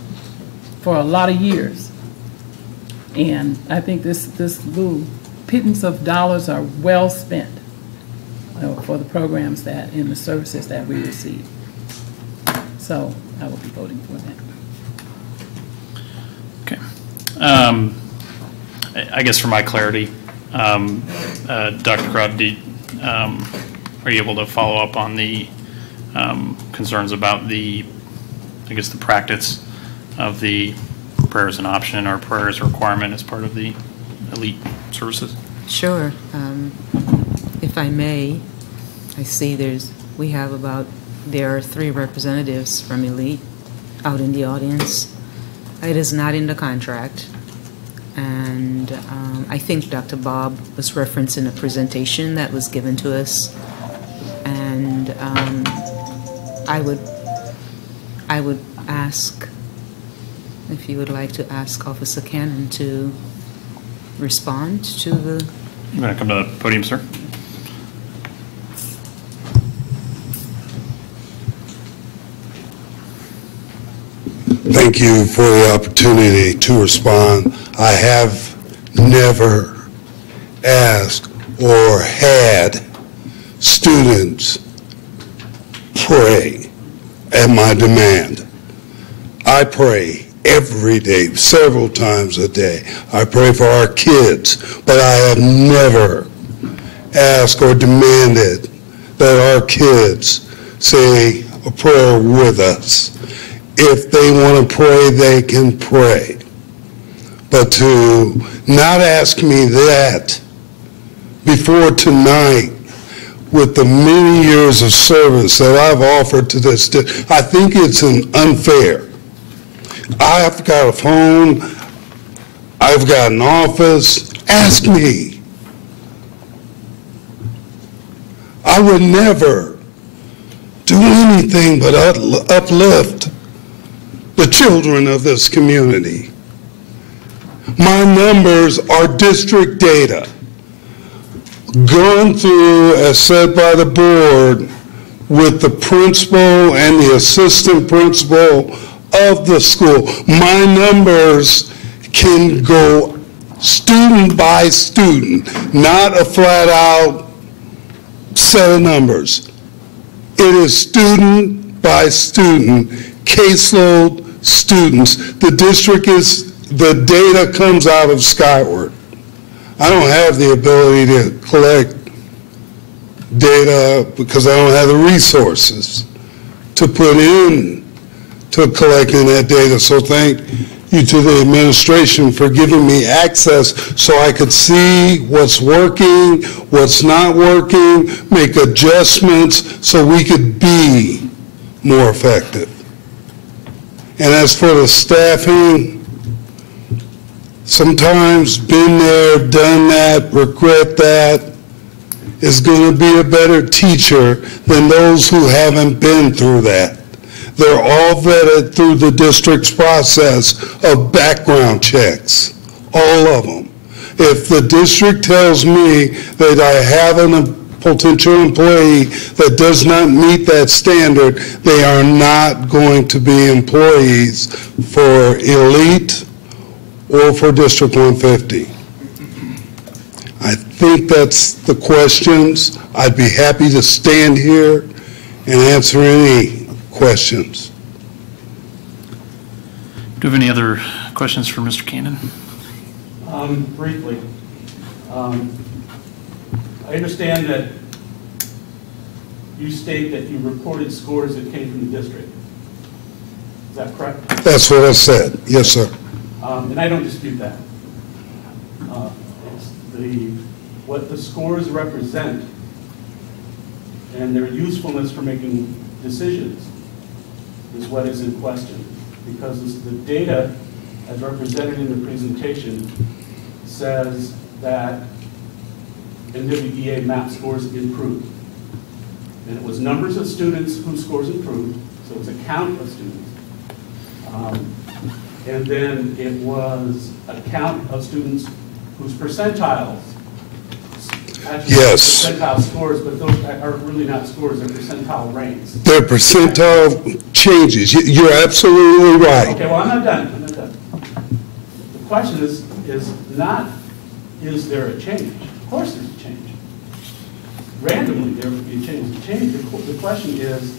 for a lot of years. And I think this little pittance of dollars are well spent for the programs that, and the services that we receive. So I will be voting for that. Okay. I guess for my clarity, Dr. Crowd, are you able to follow up on the concerns about the, I guess, the practice of the prayer as an option or prayer as a requirement as part of the elite services? Sure. If I may, I see there are 3 representatives from Elite out in the audience. It is not in the contract. And I think Dr. Bob was referencing a presentation that was given to us. And I would ask, if you would like to ask Officer Cannon to respond to the... You want to come to the podium, sir? Thank you for the opportunity to respond. I have never asked or had students pray at my demand. I pray every day, several times a day. I pray for our kids, but I have never asked or demanded that our kids say a prayer with us. If they want to pray, they can pray. But to not ask me that before tonight, with the many years of service that I've offered to this, I think it's unfair. I've got a phone, I've got an office, ask me. I would never do anything but uplift the children of this community. My numbers are district data, gone through, as said by the board, with the principal and the assistant principal of the school. My numbers can go student by student, not a flat out set of numbers. It is student by student, caseload students. The district the data comes out of Skyward. I don't have the ability to collect data because I don't have the resources to put in to collecting that data. So thank you to the administration for giving me access so I could see what's working, what's not working, make adjustments so we could be more effective. And as for the staffing, sometimes been there, done that, regret that, is going to be a better teacher than those who haven't been through that. They're all vetted through the district's process of background checks, all of them. If the district tells me that I have a potential employee that does not meet that standard, they are not going to be employees for Elite or for District 150. I think that's the questions. I'd be happy to stand here and answer any questions. Do you have any other questions for Mr. Cannon? Briefly, I understand that you state that you reported scores that came from the district. Is that correct? That's what I said. Yes, sir. And I don't dispute that. What the scores represent and their usefulness for making decisions is what is in question. Because the data, as represented in the presentation, says that NWEA MAP scores improved. And it was numbers of students whose scores improved, so it's a count of students. And then it was a count of students whose percentiles, actually yes, percentile scores, but those are really not scores, they're percentile ranks. Their percentile changes. You're absolutely right. Okay, well, I'm not done. The question is not is there a change? Of course there's a change. Randomly, there would be a change. The question is,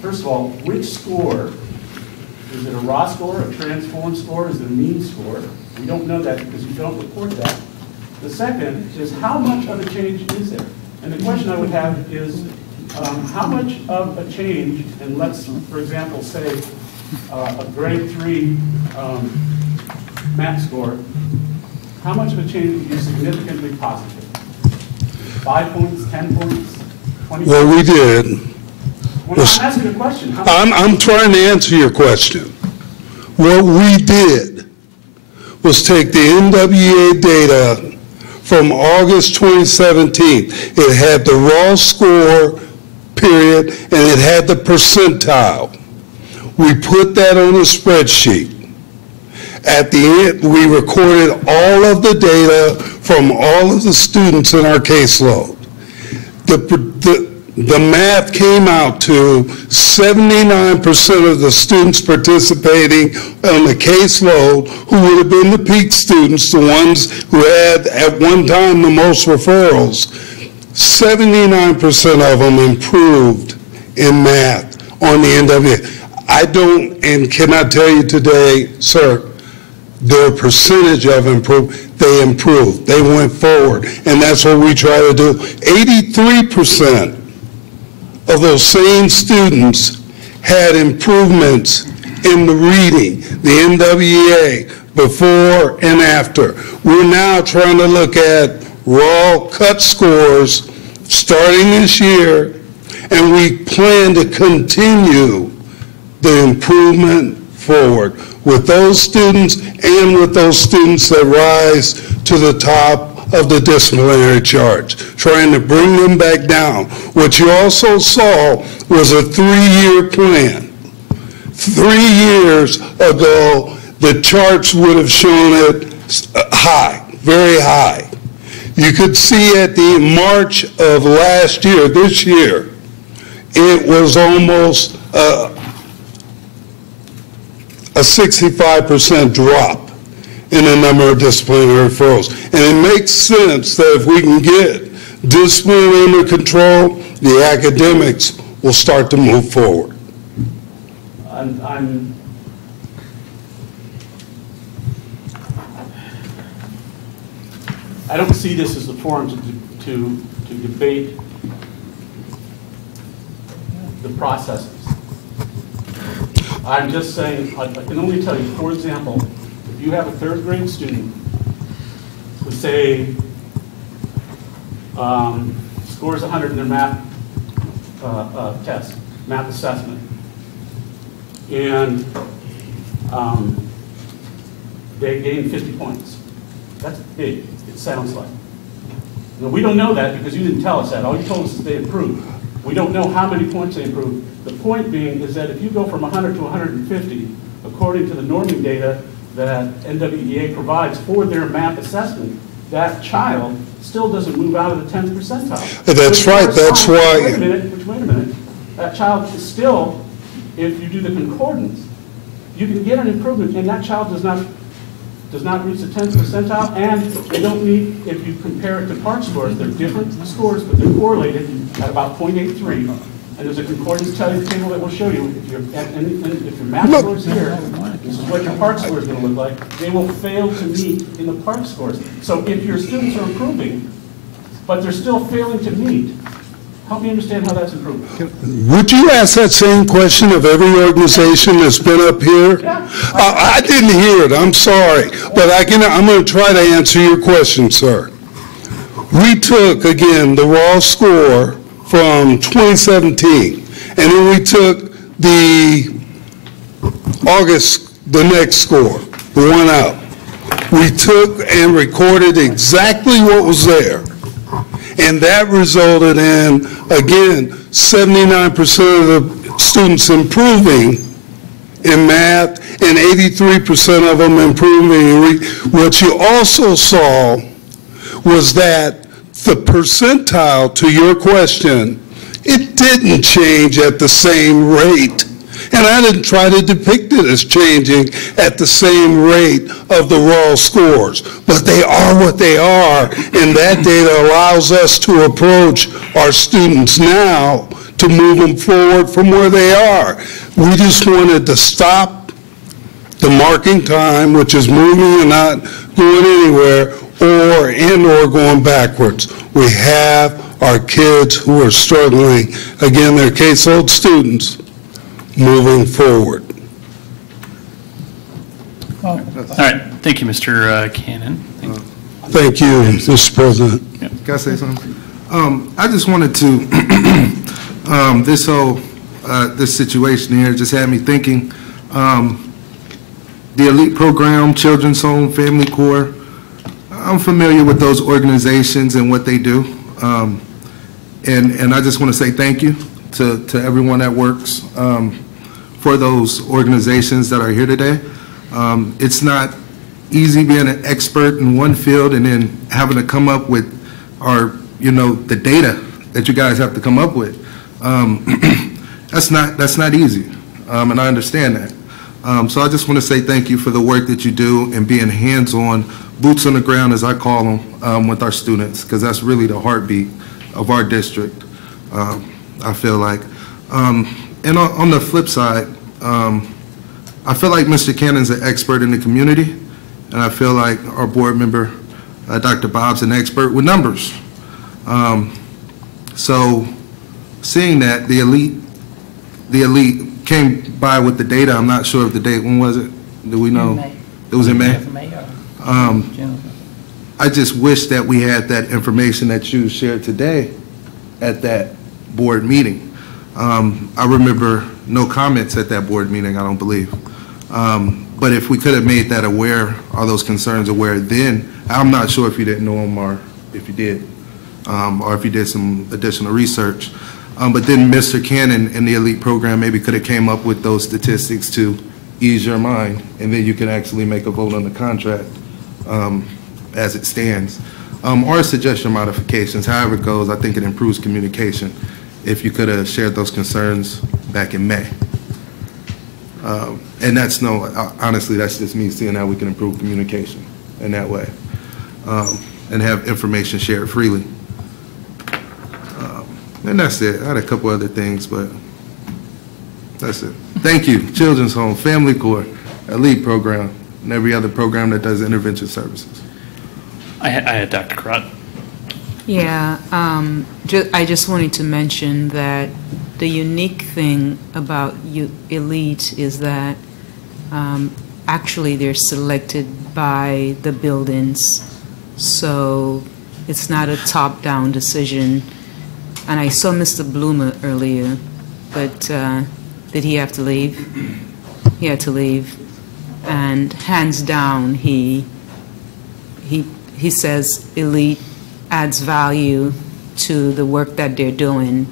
first of all, which score? Is it a raw score, a transformed score? Is it a mean score? We don't know that because you don't report that. The second is how much of a change is there? And the question I would have is how much of a change, and let's, for example, say a grade 3 math score, how much of a change would be significantly positive? 5 points, 10 points, 20 points? What we did, Well, I'm asking a question. I'm trying to answer your question. What we did was take the NWEA data from August 2017. It had the raw score, period, and it had the percentile. We put that on a spreadsheet. At the end, we recorded all of the data from all of the students in our caseload. The math came out to 79% of the students participating on the caseload who would have been the peak students, the ones who had at one time the most referrals, 79% of them improved in math on the NWA. I don't and cannot tell you today, sir, their percentage of improvement, they improved, they went forward, and that's what we try to do. 83% of those same students had improvements in the reading, the NWEA, before and after. We're now trying to look at raw cut scores starting this year, and we plan to continue the improvement forward with those students and with those students that rise to the top of the disciplinary chart, trying to bring them back down. What you also saw was a 3-year plan. 3 years ago, the charts would have shown it high, very high. You could see at the March of last year, this year, it was almost a 65% drop in the number of disciplinary referrals. And it makes sense that if we can get discipline under control, the academics will start to move forward. I don't see this as the forum to debate the processes. I'm just saying, I can only tell you, for example, if you have a 3rd grade student who, say, scores 100 in their math test, math assessment, and they gain 50 points. That's big, it sounds like. Now, we don't know that because you didn't tell us that. All you told us is they improved. We don't know how many points they improved. The point being is that if you go from 100 to 150, according to the norming data that NWEA provides for their math assessment, that child still doesn't move out of the 10th percentile. That's right, that's why. Wait a minute. That child is still, if you do the concordance, you can get an improvement, and that child does not reach the 10th percentile, and they don't meet, if you compare it to PARCC scores, they're different scores, but they're correlated at about 0.83. And there's a concordance table that will show you if your math scores here, this is what your PARCC score is going to look like. They will fail to meet in the PARCC scores. So if your students are improving, but they're still failing to meet, help me understand how that's improving. Would you ask that same question of every organization that's been up here? Yeah. I didn't hear it, I'm sorry. But I'm going to try to answer your question, sir. We took, again, the raw score from 2017, and then we took the next score, the one out. We took and recorded exactly what was there. And that resulted in, again, 79% of the students improving in math and 83% of them improving. What you also saw was that the percentile, to your question, it didn't change at the same rate. And I didn't try to depict it as changing at the same rate of the raw scores, but they are what they are, and that data allows us to approach our students now to move them forward from where they are. We just wanted to stop the marking time, which is moving and not going anywhere, or going backwards. We have our kids who are struggling, again, they're caseload students, moving forward. All right, thank you, Mr. Cannon. Thank you, Mr. President. Can I say something? I just wanted to, this situation here just had me thinking, the elite program, Children's Home, Family Corps, I'm familiar with those organizations and what they do. And I just want to say thank you to everyone that works for those organizations that are here today. It's not easy being an expert in one field and then having to come up with the data that you guys have to come up with. That's not easy, and I understand that. So I just want to say thank you for the work that you do and being hands-on, boots on the ground, as I call them, with our students, because that's really the heartbeat of our district, I feel like. And on the flip side, I feel like Mr. Cannon's an expert in the community, and I feel like our board member, Dr. Bob's an expert with numbers. So seeing that the elite came by with the data, I'm not sure of the date. When was it? Do we know? It was in May? I just wish that we had that information that you shared today at that board meeting. I remember no comments at that board meeting, I don't believe. But if we could have made that aware, all those concerns aware then, I'm not sure if you didn't know them or if you did, or if you did some additional research. But then Mr. Cannon and the elite program maybe could have came up with those statistics to ease your mind, and then you can actually make a vote on the contract as it stands. Or suggestion modifications, however it goes, I think it improves communication if you could have shared those concerns back in May. And that's honestly, that's just me seeing how we can improve communication in that way and have information shared freely. And that's it. I had a couple other things, but that's it. Thank you. Children's Home, Family Corps, Elite Program, and every other program that does intervention services. I had Dr. Crott. Yeah, I just wanted to mention that the unique thing about Elite is that actually they're selected by the buildings, so it's not a top-down decision. And I saw Mr. Bloomer earlier, but did he have to leave? He had to leave. And hands down, he says Elite adds value to the work that they're doing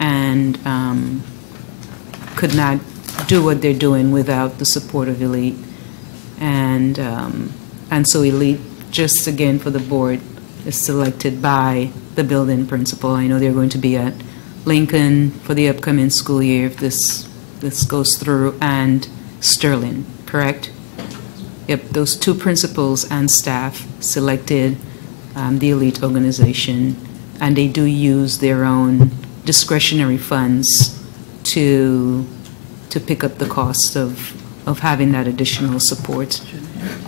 and could not do what they're doing without the support of Elite. And so Elite, just again for the board, is selected by the building principal. I know they're going to be at Lincoln for the upcoming school year if this goes through, and Sterling, correct? Yep, those two principals and staff selected the Elite organization, and they do use their own discretionary funds to pick up the cost of having that additional support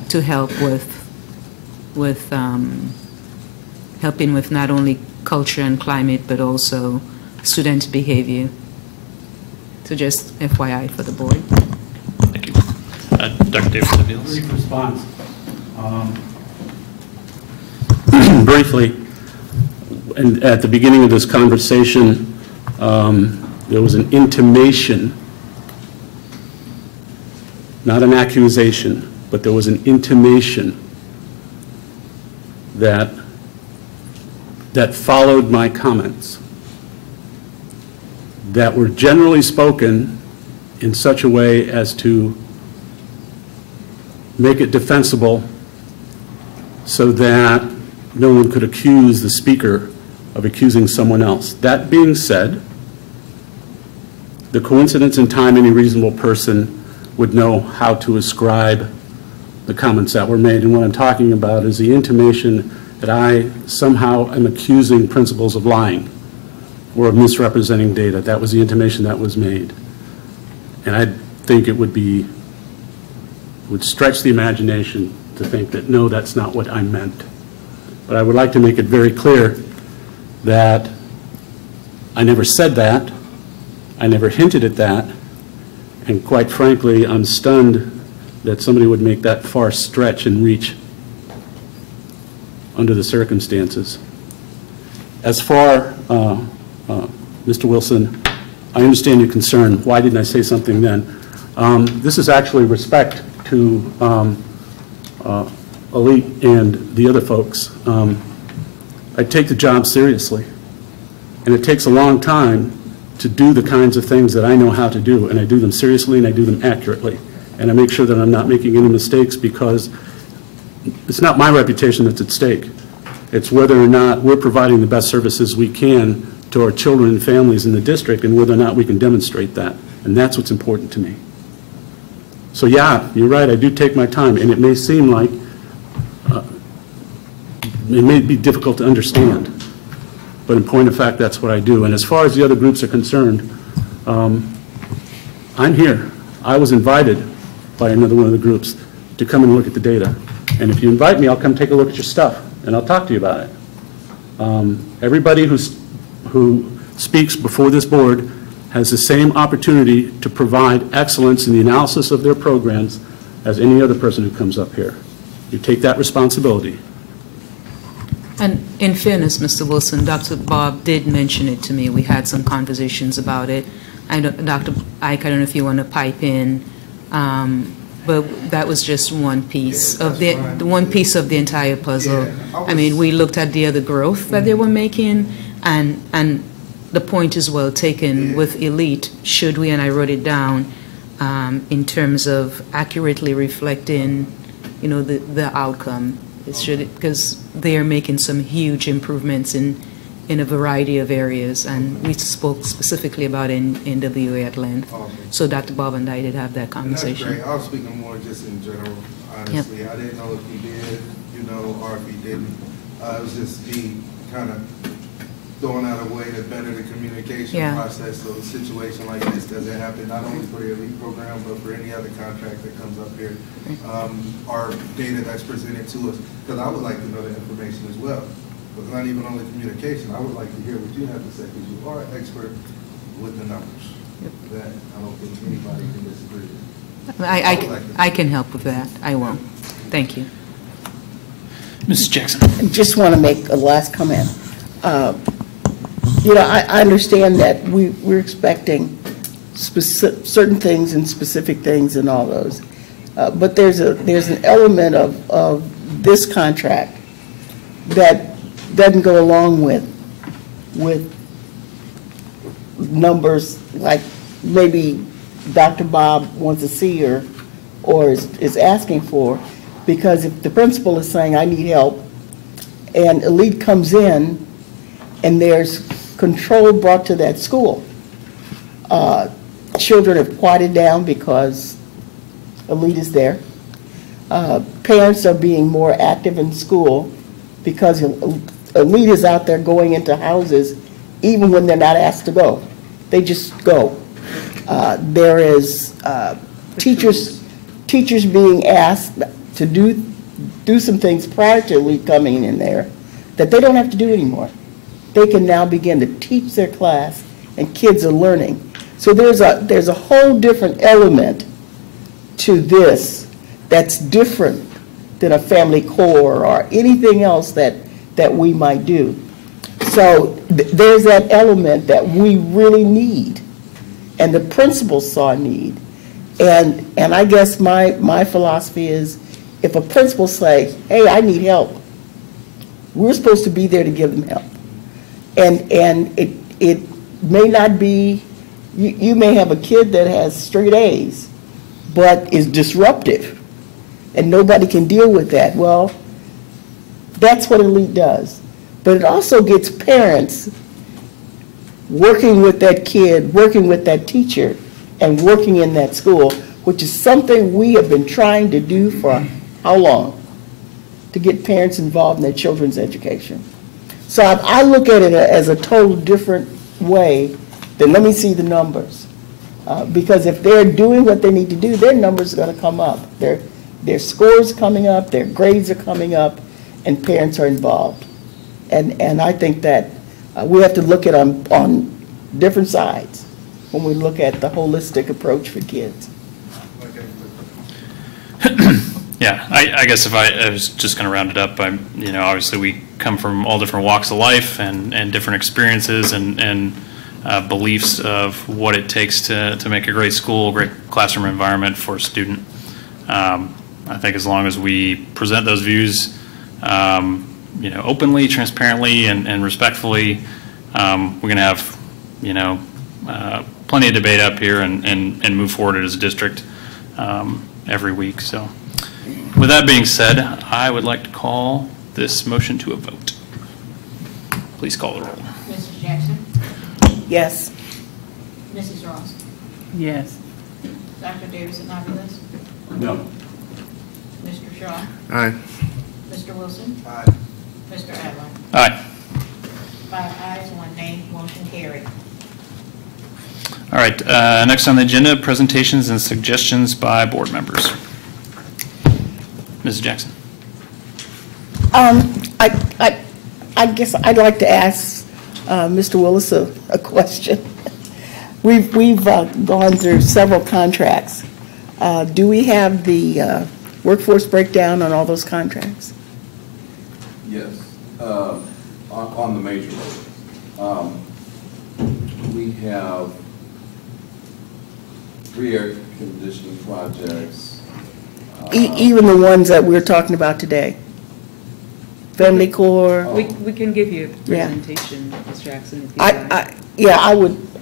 to help with helping with not only culture and climate, but also student behavior. So just FYI for the board. Thank you. Dr. Davis. Brief response. Briefly, and at the beginning of this conversation, there was an intimation, not an accusation, but there was an intimation that followed my comments that were generally spoken in such a way as to make it defensible so that no one could accuse the speaker of accusing someone else. That being said, the coincidence in time, any reasonable person would know how to ascribe the comments that were made. And what I'm talking about is the intimation that I somehow am accusing principals of lying or of misrepresenting data. That was the intimation that was made. And I think it would stretch the imagination to think that, no, that's not what I meant. But I would like to make it very clear that I never said that, I never hinted at that, and quite frankly, I'm stunned that somebody would make that far stretch and reach under the circumstances. As far, Mr. Wilson, I understand your concern. Why didn't I say something then? This is actually respect to Elite and the other folks. I take the job seriously, and it takes a long time to do the kinds of things that I know how to do, and I do them seriously and I do them accurately. And I make sure that I'm not making any mistakes, because it's not my reputation that's at stake. It's whether or not we're providing the best services we can to our children and families in the district, and whether or not we can demonstrate that. And that's what's important to me. So yeah, you're right, I do take my time, and it may seem like it may be difficult to understand, but in point of fact, that's what I do. And as far as the other groups are concerned, I'm here. I was invited by another one of the groups to come and look at the data. And if you invite me, I'll come take a look at your stuff, and I'll talk to you about it. Everybody who speaks before this board has the same opportunity to provide excellence in the analysis of their programs as any other person who comes up here. You take that responsibility. And in fairness, Mr. Wilson, Dr. Bob did mention it to me. We had some conversations about it. I know, Dr. Ike, I don't know if you want to pipe in, but that was just one piece of the one piece of the entire puzzle. I mean, we looked at the other growth that they were making, and the point is well taken with Elite. Should we, and I wrote it down, in terms of accurately reflecting, you know, the outcome. It should, because they are making some huge improvements in a variety of areas, and we spoke specifically about NWA at length. So Dr. Bob and I did have that conversation. And that's great. I was speaking more just in general, honestly. Yep. I didn't know if he did, you know, or if he didn't. It was just me kind of throwing out a way to better the communication process, so a situation like this doesn't happen, not only for the Elite program, but for any other contract that comes up here, or data that's presented to us, because I would like to know the information as well. But not even only communication, I would like to hear what you have to say, because you are an expert with the numbers. That I don't think anybody can disagree with. I can help with that. I will. Thank you. Mrs. Jackson. I just want to make a last comment. You know, I understand that we're expecting certain things and specific things and all those. But there's an element of this contract that doesn't go along with numbers like maybe Dr. Bob wants to see or is asking for, because if the principal is saying, I need help, and Elite comes in and there's control brought to that school, children have quieted down because Elite is there. Parents are being more active in school because Elite is out there going into houses even when they're not asked to go. They just go. There is teachers being asked to do some things prior to Elite coming in there that they don't have to do anymore. They can now begin to teach their class, and kids are learning. So there's a whole different element to this that's different than a family core or anything else that we might do. So there's that element that we really need, and the principals saw a need. And I guess my philosophy is, if a principal say, hey, I need help, we're supposed to be there to give them help. And it may not be, you may have a kid that has straight A's, but is disruptive, and nobody can deal with that. Well, that's what Elite does. But it also gets parents working with that kid, working with that teacher, and working in that school, which is something we have been trying to do for how long? To get parents involved in their children's education. So I look at it as a total different way than let me see the numbers. Because if they're doing what they need to do, their numbers are going to come up. Their scores coming up, their grades are coming up, and parents are involved. And I think that we have to look at on different sides when we look at the holistic approach for kids. Yeah, I guess if I was just going to round it up, obviously we come from all different walks of life and different experiences and beliefs of what it takes to make a great school, great classroom environment for a student. I think as long as we present those views, openly, transparently, and respectfully, we're going to have, plenty of debate up here and move forward as a district every week. So, with that being said, I would like to call this motion to a vote. Please call the roll. Mrs. Jackson? Yes. Mrs. Ross? Yes. Dr. Davidson-Aviles? No. Mr. Shaw? Aye. Mr. Wilson? Aye. Mr. Adler? Aye. 5 ayes, 1 nay, motion carried. All right, next on the agenda, presentations and suggestions by board members. Mrs. Jackson. I guess I'd like to ask Mr. Willis a question. We've gone through several contracts. Do we have the workforce breakdown on all those contracts? Yes, on the major roads. We have 3 air conditioning projects. Even the ones that we're talking about today? Family Corps? We can give you a Yeah. presentation, Ms. Jackson, if you like. Yeah,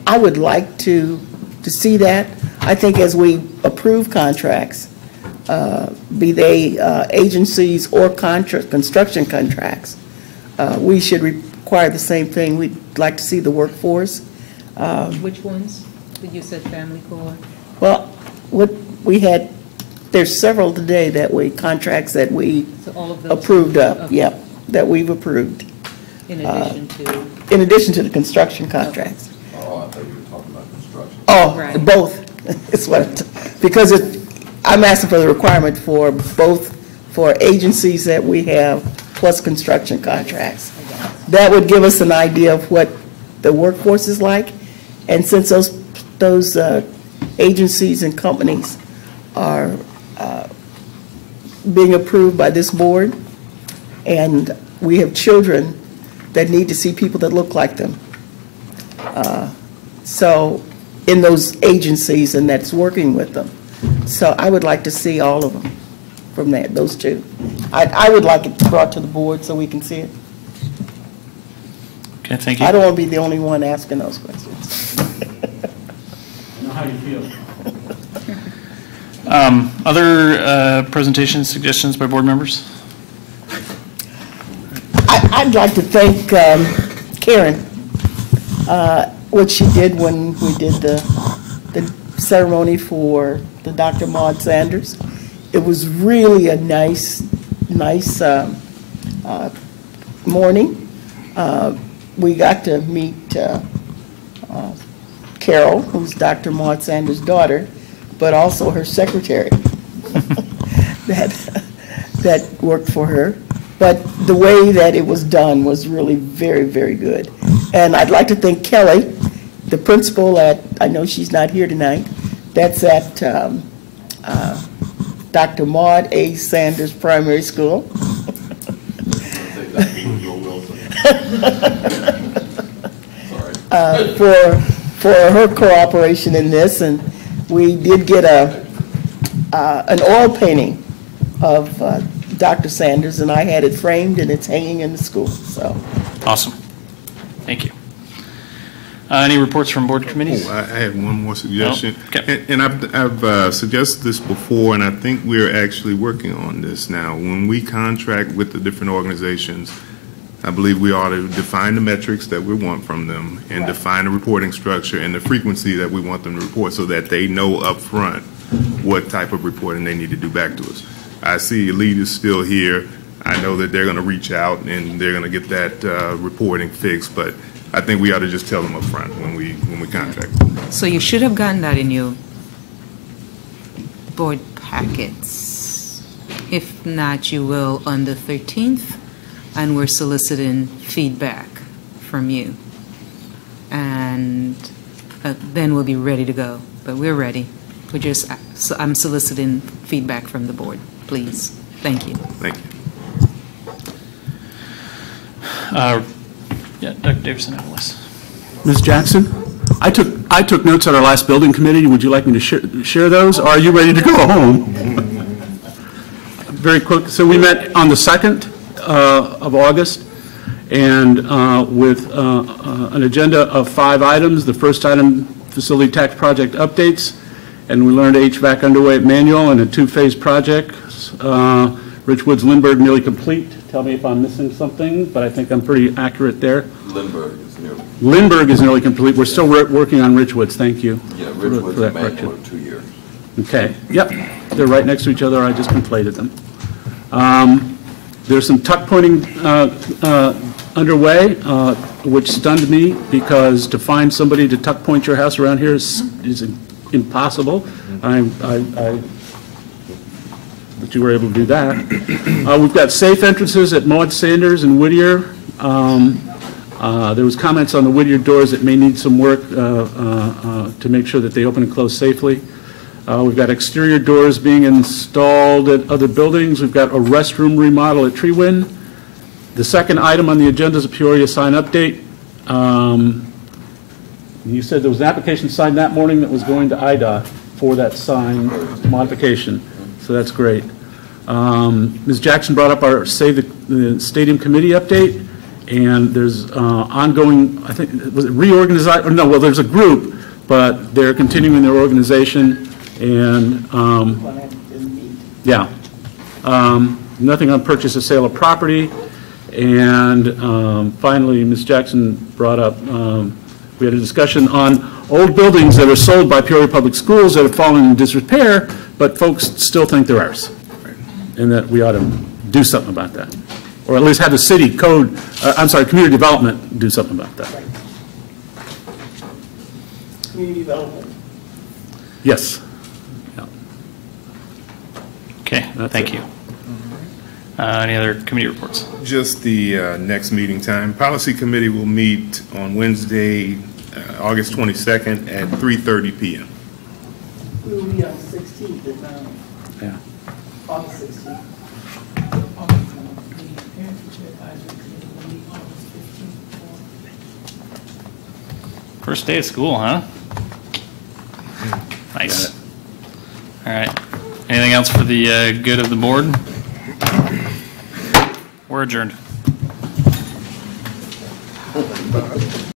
I would like to see that. I think as we approve contracts, be they agencies or construction contracts, we should require the same thing. We'd like to see the workforce. Which ones? You said Family Corps? Well, what we had, there's several today contracts that we So all of those? approved of, Okay. yep, that we've approved. In addition to? In addition to the construction contracts. Oh, I thought you were talking about construction. Oh, Right. both. It's what, because I'm asking for the requirement for both, for agencies that we have plus construction contracts. That would give us an idea of what the workforce is like. And since those agencies and companies are being approved by this board, and we have children that need to see people that look like them. So in those agencies and that's working with them. So I would like to see all of them from those two. I would like it brought to the board so we can see it. Okay, thank you. I don't want to be the only one asking those questions. I know how you feel. Other presentations, suggestions by board members? I'd like to thank Karen, what she did when we did the ceremony for the Dr. Maud Sanders. It was really a nice morning. We got to meet Carol, who's Dr. Maud Sanders' daughter, but also her secretary that worked for her. But the way that it was done was really very, very good. And I'd like to thank Kelly, the principal I know she's not here tonight, that's at Dr. Maud A. Sanders Primary School. For her cooperation in this, and we did get an oil painting of Dr. Sanders, and I had it framed and it's hanging in the school. So Awesome. Thank you. Any reports from board committees? Oh, I had one more suggestion. Oh, okay. And I've suggested this before, and I think we're actually working on this now. When we contract with the different organizations, I believe we ought to define the metrics that we want from them and define the reporting structure and the frequency that we want them to report so that they know up front what type of reporting they need to do back to us. I see Elite is still here. I know that they're going to reach out and they're going to get that reporting fixed, but I think we ought to just tell them up front when we contract. So you should have gotten that in your board packets. If not, you will on the 13th, and we're soliciting feedback from you. And then we'll be ready to go, but we're ready. I'm soliciting feedback from the board, please. Thank you. Thank you. Yeah, Dr. Davison, Alice. Ms. Jackson, I took notes at our last building committee. Would you like me to share those, or are you ready to go home? Very quick. So we met on the 2nd of August, and with an agenda of 5 items. The first item, facility tax project updates, and we learned HVAC underway at Manual and a 2-phase project. Richwoods Lindbergh nearly complete. Tell me if I'm missing something, but I think I'm pretty accurate there. Lindbergh is nearly complete. We're still working on Richwoods. Thank you. Yeah, Richwoods and Manual are 2 years. Okay. Yep. They're right next to each other. I just completed them. There's some tuck pointing underway, which stunned me because to find somebody to tuck point your house around here is impossible. But you were able to do that. We've got safe entrances at Maud Sanders and Whittier. There was comments on the Whittier doors that may need some work to make sure that they open and close safely. We've got exterior doors being installed at other buildings. We've got a restroom remodel at Treewind. The second item on the agenda is a Peoria sign update. You said there was an application signed that morning that was going to IDOT for that sign modification. So that's great. Ms. Jackson brought up our Save the Stadium Committee update, and there's ongoing, I think, was it reorganization? No, well, there's a group, but they're continuing their organization, and nothing on purchase or sale of property. And finally, Ms. Jackson brought up, we had a discussion on old buildings that are sold by Peoria Public Schools that have fallen in disrepair, but folks still think they're ours, and that we ought to do something about that, or at least have the city code, community development do something about that. Right. Community development. Yes. Yeah. Okay, thank you. Any other committee reports? Just the next meeting time. Policy Committee will meet on Wednesday, August 22nd at 3:30 p.m. We will be on the 16th at 9. Yeah. August 16th. First day of school, huh? Nice. All right. Anything else for the good of the board? We're adjourned.